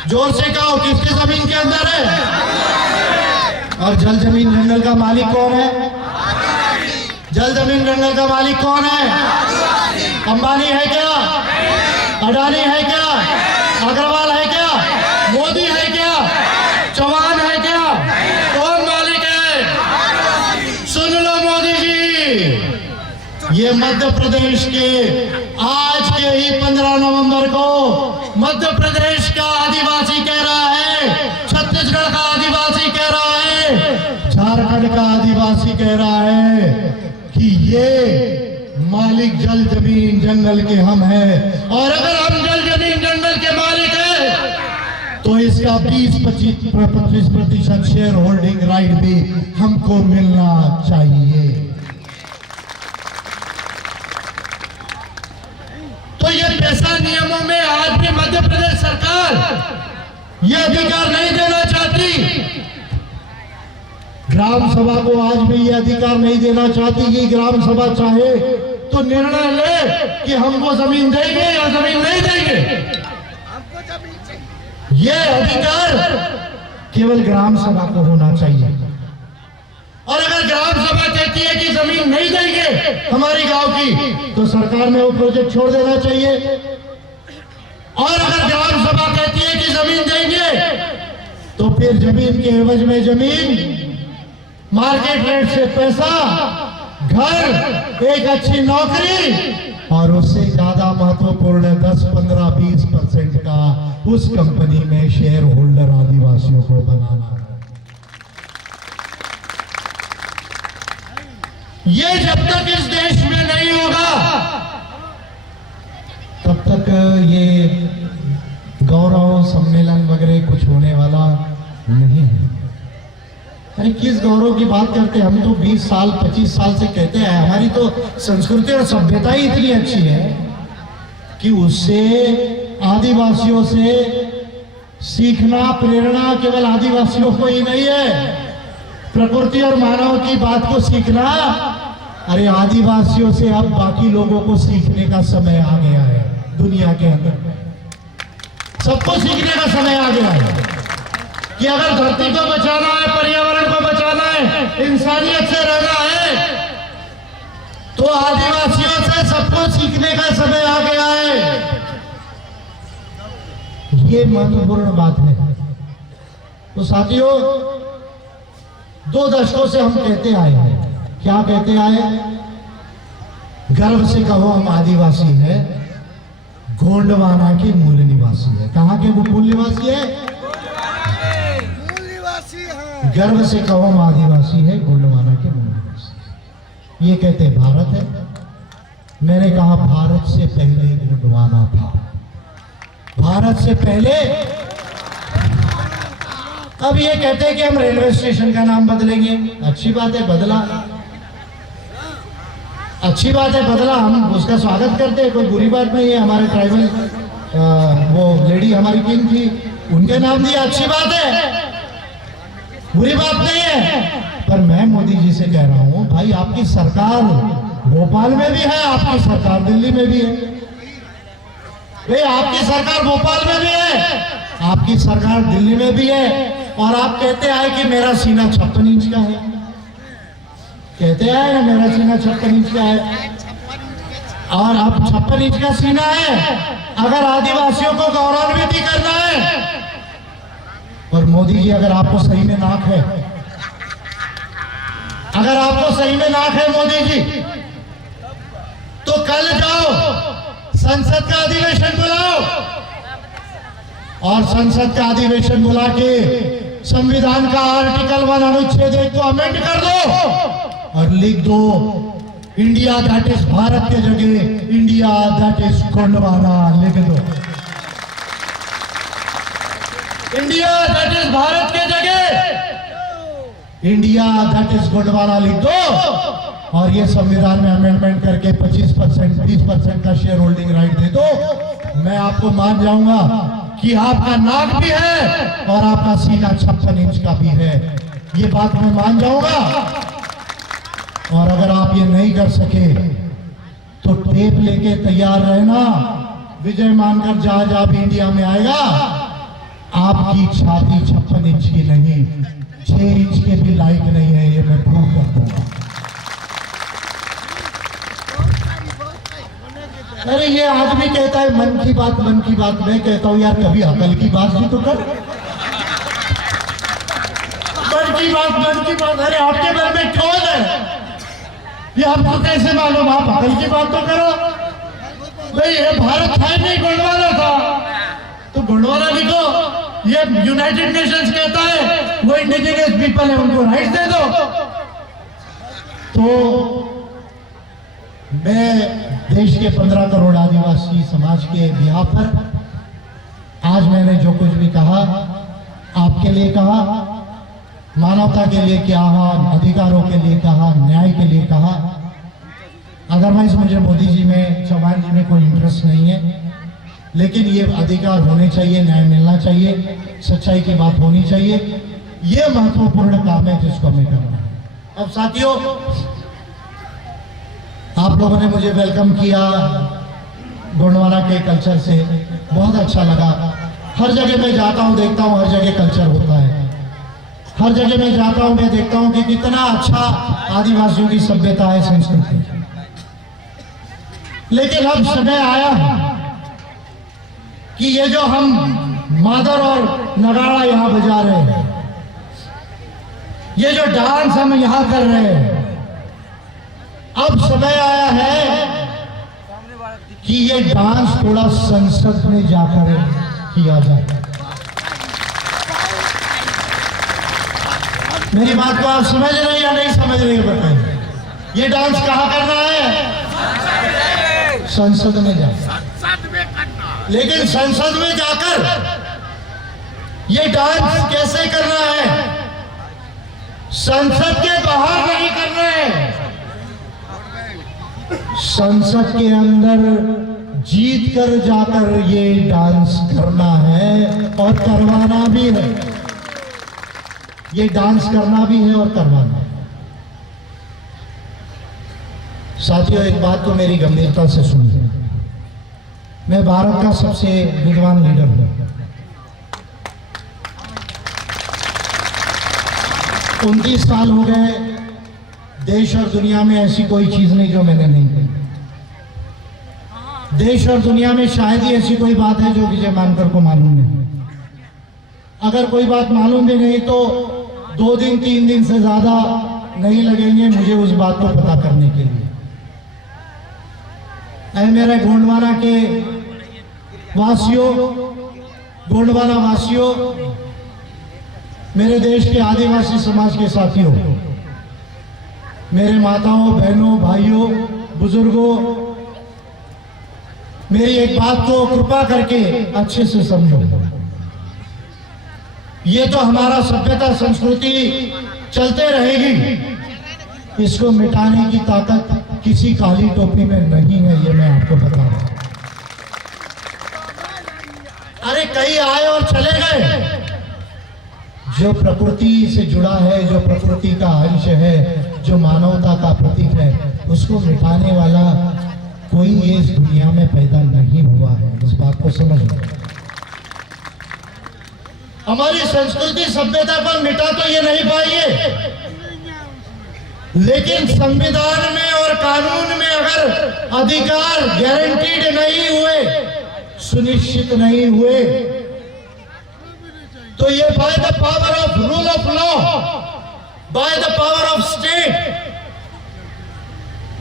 जोर से कहो, किसके जमीन के अंदर है? और जल जमीन जंगल का मालिक कौन है? जल जमीन जंगल का मालिक कौन है? अंबानी है क्या? अडानी है क्या? अग्रवाल है क्या? मोदी है क्या? चौहान है क्या? कौन मालिक है? सुन लो मोदी जी, ये मध्य प्रदेश के आज के ही 15 नवंबर को मध्य प्रदेश का आदिवासी कह रहा है, छत्तीसगढ़ का आदिवासी कह रहा है, झारखंड का आदिवासी कह रहा है कि ये मालिक जल जमीन जंगल के हम हैं, और अगर हम जल जमीन जंगल के मालिक हैं तो इसका 20-25% शेयर होल्डिंग राइट भी हमको मिलना चाहिए। तो ये पैसा नियमों में आज भी मध्य प्रदेश सरकार ये अधिकार नहीं देना चाहती। ग्राम सभा को आज भी ये अधिकार नहीं देना चाहती कि ग्राम सभा चाहे तो निर्णय ले कि हमको जमीन देंगे या जमीन नहीं देंगे। हमको जमीन चाहिए। ये अधिकार केवल ग्राम सभा को होना चाहिए। और अगर ग्राम सभा कहती है कि जमीन नहीं देंगे हमारी गांव की, तो सरकार ने वो प्रोजेक्ट छोड़ देना चाहिए। और अगर ग्राम सभा कहती है कि जमीन देंगे, तो फिर जमीन के एवज में जमीन, मार्केट रेट से पैसा, घर, एक अच्छी नौकरी, और उससे ज्यादा महत्वपूर्ण 10, 15, 20% का उस कंपनी में शेयर होल्डर आदिवासियों को बनाना है। ये जब तक इस देश में नहीं होगा तब तक ये गौरव सम्मेलन वगैरह कुछ होने वाला नहीं है। अरे किस गौरव की बात करते हैं? हम तो 20 साल 25 साल से कहते हैं, हमारी तो संस्कृति और सभ्यता ही इतनी अच्छी है कि उससे आदिवासियों से सीखना, प्रेरणा केवल आदिवासियों को ही नहीं है, प्रकृति और मानव की बात को सीखना, अरे आदिवासियों से अब बाकी लोगों को सीखने का समय आ गया है। दुनिया के अंदर सबको सीखने का समय आ गया है कि अगर धरती को बचाना है, पर्यावरण को बचाना है, इंसानियत से रहना है, तो आदिवासियों से सबको सीखने का समय आ गया है। ये महत्वपूर्ण बात है। तो साथियों, 2 दशकों से हम कहते आए हैं, क्या कहते आए? गर्व से कहो हम आदिवासी है, गोंडवाना के मूल निवासी है। कहाँ के वो मूल निवासी है? गर्व से कहो हम आदिवासी है, गोंडवाना के मूल निवासी। ये कहते भारत है। मैंने कहा भारत से पहले गोंडवाना था, भारत से पहले। अब ये कहते हैं कि हम रेलवे स्टेशन का नाम बदलेंगे। अच्छी बात है, बदला, अच्छी बात है, बदला, हम उसका स्वागत करते हैं, कोई बुरी बात नहीं है। हमारे ट्राइबल वो लेडी हमारी किंग थी, उनके नाम दिया, अच्छी बात है, बुरी बात नहीं है। पर मैं मोदी जी से कह रहा हूं, भाई आपकी सरकार भोपाल में भी है, आपकी सरकार दिल्ली में भी है, भाई आपकी सरकार भोपाल में भी है, आपकी सरकार दिल्ली में भी है, और आप कहते आए कि मेरा सीना 56 इंच का है। कहते आए ना मेरा सीना 56 इंच का है, और अब 56 इंच का सीना है। अगर आदिवासियों को गौरवान्वित करना है, और मोदी जी अगर आपको सही में नाक है, अगर आपको सही में नाक है मोदी जी, तो कल जाओ संसद का अधिवेशन बुलाओ, और संसद का अधिवेशन बुला के संविधान का आर्टिकल 1 अनुच्छेद 1 को अमेंड कर दो और लिख दो, इंडिया दैट इज भारत के जगह इंडिया दैट इज गोंडवाना लिख दो। इंडिया दैट इज भारत के जगह इंडिया दैट इज गोंडवाना लिख दो, और ये संविधान में अमेंडमेंट करके 25%, 20% का शेयर होल्डिंग राइट दे दो। मैं आपको मान जाऊंगा कि आपका नाक भी है और आपका सीना 56 इंच का भी है, ये बात मैं मान जाऊंगा। और अगर आप ये नहीं कर सके तो टेप लेके तैयार रहना, विजय मानकर जहां भी इंडिया में आएगा, आपकी छाती 56 इंच की नहीं, 6 इंच के भी लायक नहीं है, ये मैं प्रूव कर दूंगा। अरे ये आदमी कहता है मन की बात, मन की बात। मैं कहता हूं यार कभी अकल की बात भी तो कर। मन की बात, मन की बात। अरे आपके मन में कौन है ये आपको कैसे मालूम? आप अकल की बात तो करो भाई। ये भारत था नहीं, गोंडवाना था, तो गोंडवाना लिखो। ये यूनाइटेड नेशंस कहता है वो इंडिजिनियस पीपल है, उनको राइट्स दे दो। तो मैं देश के 15 करोड़ आदिवासी समाज के बिहाफ पर आज मैंने जो कुछ भी कहा, आपके लिए कहा, मानवता के लिए कहा, अधिकारों के लिए कहा, न्याय के लिए कहा। अदरवाइज मुझे मोदी जी में, चौहान जी में कोई इंटरेस्ट नहीं है, लेकिन ये अधिकार होने चाहिए, न्याय मिलना चाहिए, सच्चाई की बात होनी चाहिए। ये महत्वपूर्ण काम है जिसको हमें करना है। अब साथियों, आप लोगों ने मुझे वेलकम किया गोंडवाना के कल्चर से, बहुत अच्छा लगा। हर जगह मैं जाता हूँ, देखता हूँ, हर जगह कल्चर होता है। हर जगह मैं जाता हूँ, मैं देखता हूँ कि कितना अच्छा आदिवासियों की सभ्यता है, संस्कृति। लेकिन अब समय आया है कि ये जो हम मादर और नगाड़ा यहाँ बजा रहे हैं, ये जो डांस हम यहाँ कर रहे हैं, अब समय आया है कि ये डांस थोड़ा संसद में जाकर किया जाए। मेरी बात को आप समझ रहे हैं या नहीं समझ रहे हैं बताइए। ये डांस कहाँ करना है? संसद में जाकर। संसद में करना। लेकिन संसद में जाकर ये डांस कैसे करना है? संसद के बाहर नहीं करना है, संसद के अंदर जीत कर जाकर ये डांस करना है और करवाना भी है। ये डांस करना भी है और करवाना है। साथियों, एक बात तो मेरी गंभीरता से सुनिए। मैं भारत का सबसे विद्वान लीडर हूं। 29 साल हो गए, देश और दुनिया में ऐसी कोई चीज नहीं जो मैंने नहीं की। देश और दुनिया में शायद ही ऐसी कोई बात है जो विजय मानकर को मालूम नहीं। अगर कोई बात मालूम भी नहीं तो 2 दिन 3 दिन से ज्यादा नहीं लगेंगे मुझे उस बात को पता करने के लिए। ऐ मेरे गोंडवाना के वासियों, गोंडवाना वासियों, मेरे देश के आदिवासी समाज के साथियों, मेरे माताओं, बहनों, भाइयों, बुजुर्गों, मेरी एक बात को कृपा करके अच्छे से समझो। ये तो हमारा सभ्यता संस्कृति चलते रहेगी, इसको मिटाने की ताकत किसी काली टोपी में नहीं है, ये मैं आपको बता रहा हूं। अरे कई आए और चले गए। जो प्रकृति से जुड़ा है, जो प्रकृति का अंश है, जो मानवता का प्रतीक है, उसको मिटाने वाला कोई ये इस दुनिया में पैदा नहीं हुआ है। इस बात को समझ लो। हमारी संस्कृति सभ्यता पर मिटा तो ये नहीं पाएंगे, लेकिन संविधान में और कानून में अगर अधिकार गारंटीड नहीं हुए, सुनिश्चित नहीं हुए, तो ये by the power of rule of law, by the power of state,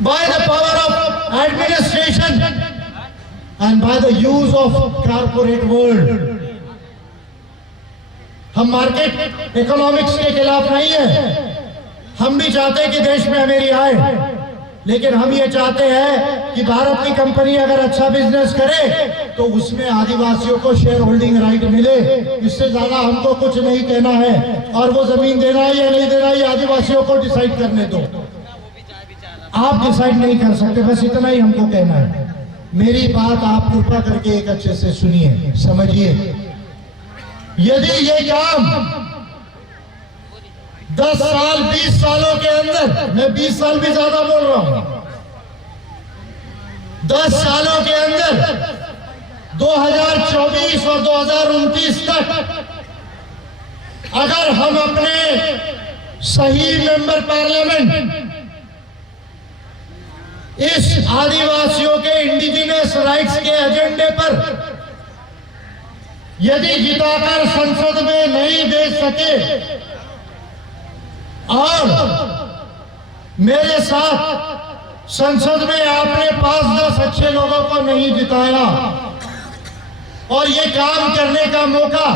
by the power of administration and by the use of corporate world. हम मार्केट इकोनॉमिक्स के खिलाफ नहीं है। हम भी चाहते हैं कि देश में अमेरी आए, लेकिन हम ये चाहते हैं कि भारत की कंपनी अगर अच्छा बिजनेस करे तो उसमें आदिवासियों को शेयर होल्डिंग राइट मिले। इससे ज्यादा हमको कुछ नहीं कहना है, और वो जमीन देना है या नहीं देना है आदिवासियों को डिसाइड करने दो। आप डिसाइड नहीं कर सकते, बस इतना ही हमको कहना है। मेरी बात आप कृपा करके एक अच्छे से सुनिए, समझिए। यदि ये काम 10 साल 20 सालों के अंदर, मैं 20 साल भी ज्यादा बोल रहा हूं, 10 सालों के अंदर 2024 और 2029 तक अगर हम अपने सही मेंबर पार्लियामेंट इस आदिवासियों के इंडिजिनस राइट्स के एजेंडे पर यदि जिताकर संसद में नहीं भेज सके और मेरे साथ संसद में आपने 5-10 अच्छे लोगों को नहीं जिताया, और ये काम करने का मौका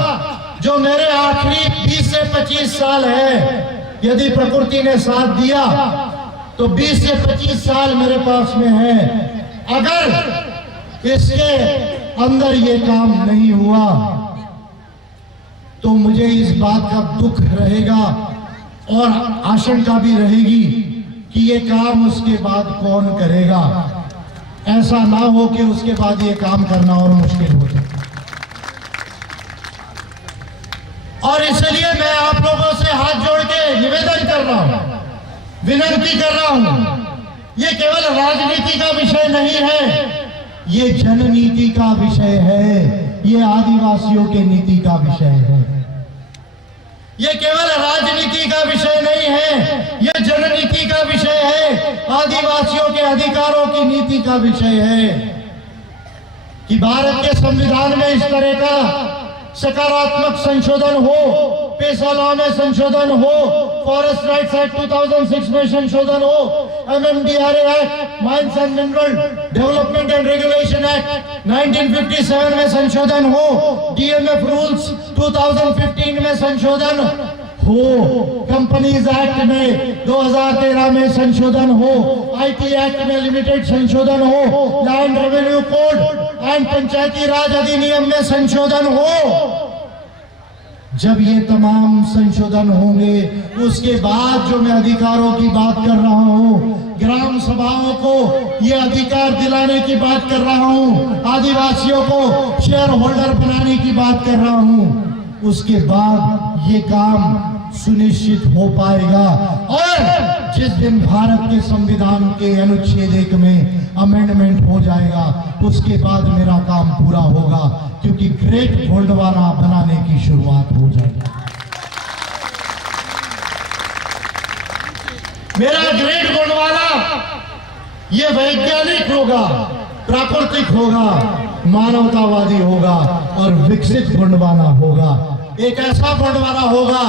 जो मेरे आखिरी 20 से 25 साल है, यदि प्रकृति ने साथ दिया तो 20 से 25 साल मेरे पास में है। अगर इसके अंदर ये काम नहीं हुआ तो मुझे इस बात का दुख रहेगा और आशंका भी रहेगी कि ये काम उसके बाद कौन करेगा। ऐसा ना हो कि उसके बाद ये काम करना और मुश्किल हो जाए। और इसलिए मैं आप लोगों से हाथ जोड़ के निवेदन कर रहा हूं, विनती कर रहा हूं, ये केवल राजनीति का विषय नहीं है, ये जननीति का विषय है, ये आदिवासियों के नीति का विषय है। ये केवल राजनीति का विषय नहीं है, ये जननीति का विषय है, आदिवासियों के अधिकारों की नीति का विषय है। कि भारत के संविधान में इस तरह का सकारात्मक संशोधन हो, पेशा लॉ में संशोधन हो, फॉरेस्ट राइट्स एक्ट 2006 में संशोधन हो, MMDRA act, mines and mineral development and regulation act 1957 में संशोधन हो, DMF रूल्स 2015 में संशोधन हो, कंपनीज एक्ट में 2013 में संशोधन हो, IT एक्ट में लिमिटेड संशोधन हो, लैंड रेवेन्यू कोड एंड पंचायती राज अधिनियम में संशोधन हो। जब ये तमाम संशोधन होंगे उसके बाद जो मैं अधिकारों की बात कर रहा हूँ, ग्राम सभाओं को ये अधिकार दिलाने की बात कर रहा हूँ, आदिवासियों को शेयर होल्डर बनाने की बात कर रहा हूँ, उसके बाद ये काम सुनिश्चित हो पाएगा। और जिस दिन भारत के संविधान के अनुच्छेद 1 में अमेंडमेंट हो जाएगा उसके बाद मेरा काम पूरा होगा, क्योंकि ग्रेट गोंडवाना बनाने की शुरुआत हो जाएगी। मेरा ग्रेट गोंडवाना ये वैज्ञानिक होगा, प्राकृतिक होगा, मानवतावादी होगा और विकसित गोंडवाना होगा। एक ऐसा गोंडवाना होगा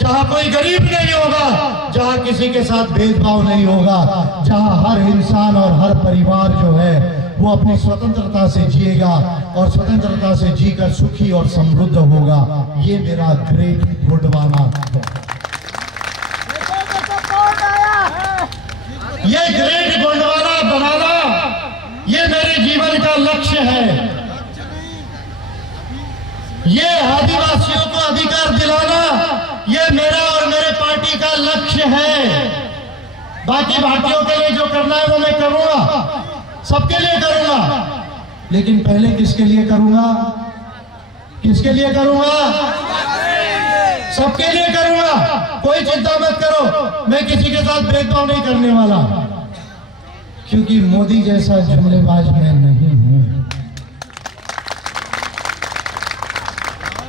जहां कोई गरीब नहीं होगा, जहां किसी के साथ भेदभाव नहीं होगा, जहां हर इंसान और हर परिवार जो है वो अपनी स्वतंत्रता से जिएगा और स्वतंत्रता से जीकर सुखी और समृद्ध होगा। ये मेरा ग्रेट गोंडवाना है। ये ग्रेट गोंडवाना बनाना ये मेरे जीवन का लक्ष्य है। ये आदिवासियों को अधिकार दिलाना ये मेरा और मेरे पार्टी का लक्ष्य है। बाकी भारतीयों के लिए जो करना है वो मैं करूंगा, सबके लिए करूंगा, लेकिन पहले किसके लिए करूंगा? किसके लिए करूंगा? सबके लिए करूंगा। कोई चिंता मत करो, मैं किसी के साथ भेदभाव नहीं करने वाला, क्योंकि मोदी जैसा जुमलेबाज मैं नहीं हूं।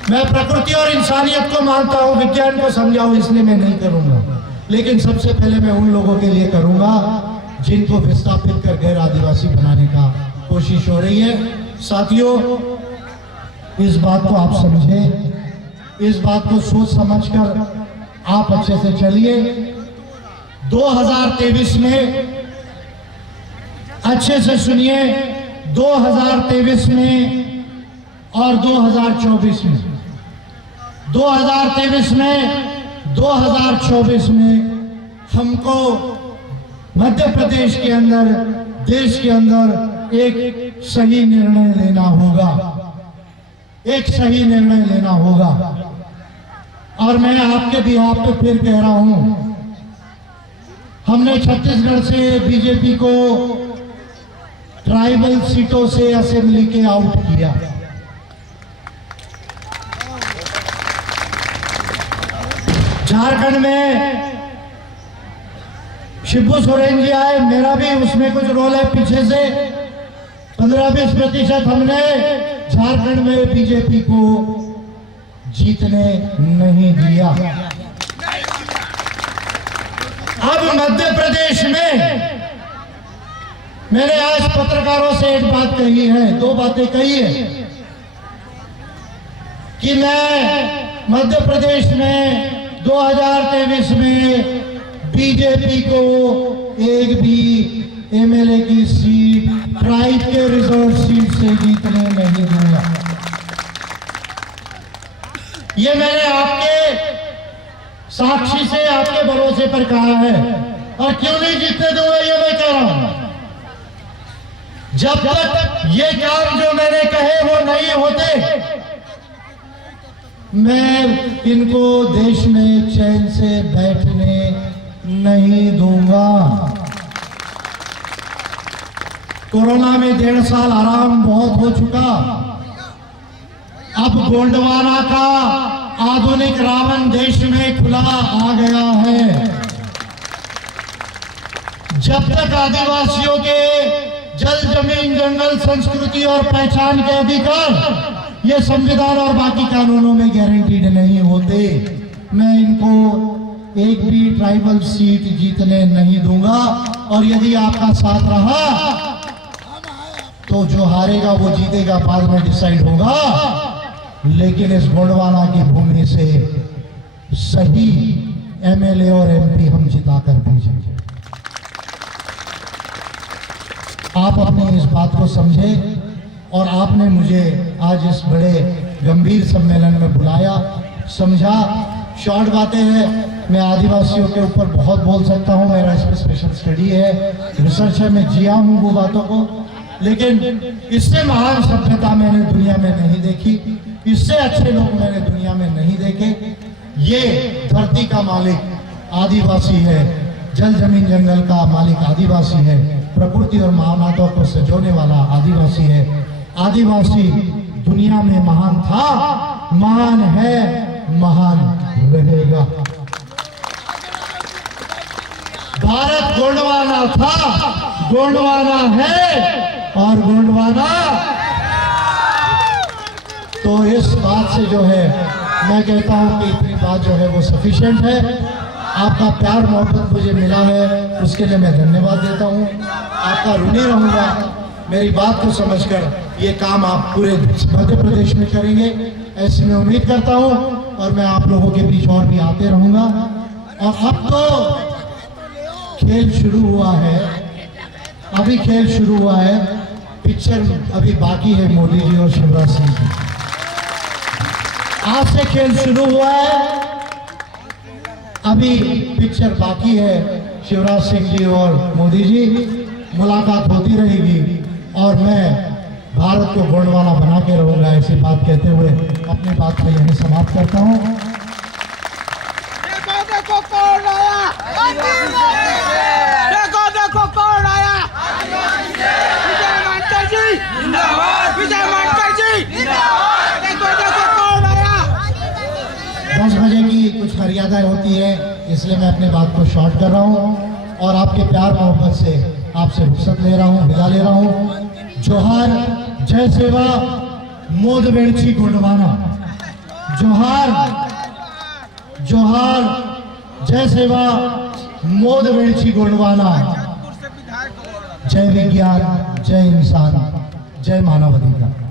मैं प्रकृति और इंसानियत को मानता हूं, विज्ञान को समझाऊं, इसलिए मैं नहीं करूंगा। लेकिन सबसे पहले मैं उन लोगों के लिए करूंगा जिनको विस्थापित कर गैर आदिवासी बनाने का कोशिश हो रही है। साथियों, इस बात को आप समझें, इस बात को सोच समझकर आप अच्छे से चलिए। 2023 में अच्छे से सुनिए, 2023 में और 2024 में, 2023 में 2024 में हमको मध्य प्रदेश के अंदर, देश के अंदर एक सही निर्णय लेना होगा, एक सही निर्णय लेना होगा। और मैं आपके बिहाफ पे फिर कह रहा हूं, हमने छत्तीसगढ़ से बीजेपी को ट्राइबल सीटों से असेंबली के आउट किया। झारखंड में शिबू सोरेन जी आए, मेरा भी उसमें कुछ रोल है। पीछे से 15-20% हमने झारखंड में बीजेपी को जीतने नहीं दिया। अब मध्य प्रदेश में मैंने आज पत्रकारों से एक बात कही है, दो बातें कही है कि मैं मध्य प्रदेश में 2023 में बीजेपी को एक भी एमएलए की सीट ट्राइब के रिजर्व सीट से जीतने नहीं दूंगा। ये मैंने आपके साक्षी से, आपके भरोसे पर कहा है। और क्यों नहीं जीतने दूंगा ये मैं कह रहा हूं, जब तक ये काम जो मैंने कहे वो नहीं होते, मैं इनको देश में चैन से बैठने नहीं दूंगा। कोरोना में 1.5 साल आराम बहुत हो चुका। अब गोंडवाना का आधुनिक रावण देश में खुला आ गया है। जब तक आदिवासियों के जल, जमीन, जंगल, संस्कृति और पहचान के अधिकार ये संविधान और बाकी कानूनों में गारंटीड नहीं होते, मैं इनको एक भी ट्राइबल सीट जीतने नहीं दूंगा। और यदि आपका साथ रहा तो जो हारेगा वो जीतेगा, बाद में डिसाइड होगा। लेकिन इस गोंडवाना की भूमि से सही एमएलए और एमपी हम जिता कर भेजेंगे। आप अपनी इस बात को समझे और आपने मुझे आज इस बड़े गंभीर सम्मेलन में बुलाया, समझा। शॉर्ट बातें हैं, मैं आदिवासियों के ऊपर बहुत बोल सकता हूँ, मेरा इस पर स्पेशल स्टडी है, रिसर्च है, मैं जिया हूँ वो बातों को, लेकिन इससे महान सभ्यता मैंने दुनिया में नहीं देखी, इससे अच्छे लोग मैंने दुनिया में नहीं देखे। ये धरती का मालिक आदिवासी है, जल जमीन जंगल का मालिक आदिवासी है, प्रकृति और मानवता को सजोने वाला आदिवासी है। आदिवासी दुनिया में महान था, महान है, महान रहेगा। भारत गोंडवाना था, गोंडवाना है और गोंडवाना। तो इस बात से जो है मैं कहता हूं कि इतनी बात जो है वो सफिशिएंट है। आपका प्यार मोहब्बत मुझे मिला है, उसके लिए मैं धन्यवाद देता हूं। आपका ऋणी रहूंगा। मेरी बात को समझकर ये काम आप पूरे मध्य प्रदेश में करेंगे, ऐसी मैं उम्मीद करता हूं। और मैं आप लोगों के बीच और भी आते रहूंगा। और अब तो खेल शुरू हुआ है, अभी खेल शुरू हुआ है, पिक्चर अभी बाकी है मोदी जी और शिवराज सिंह जी। आज से खेल शुरू हुआ है, अभी पिक्चर बाकी है। शिवराज सिंह जी और मोदी जी, मुलाकात होती रहेगी और मैं भारत को गोंडवाना बना के रहूंगा। ऐसी बात कहते हुए अपनी बात को यहीं समाप्त करता हूं। देखो कौन आया, देखो कौन आया। विजय मानकर जी जिंदाबाद, विजय मानकर जी जिंदाबाद। देखो कौन आया। 10 बजे की कुछ मर्यादा होती है, इसलिए मैं अपनी बात को शॉर्ट कर रहा हूं और आपके प्यार मोहब्बत से आपसे रुखसत ले रहा हूं, विदा ले रहा हूं। जोहार, जय सेवा, मोद बेड़ची गोंडवाना। जोहार, जोहार, जय सेवा, मोद बेड़ची गोंडवाना। जय विज्ञान, जय इंसान, जय मानव अधिकार।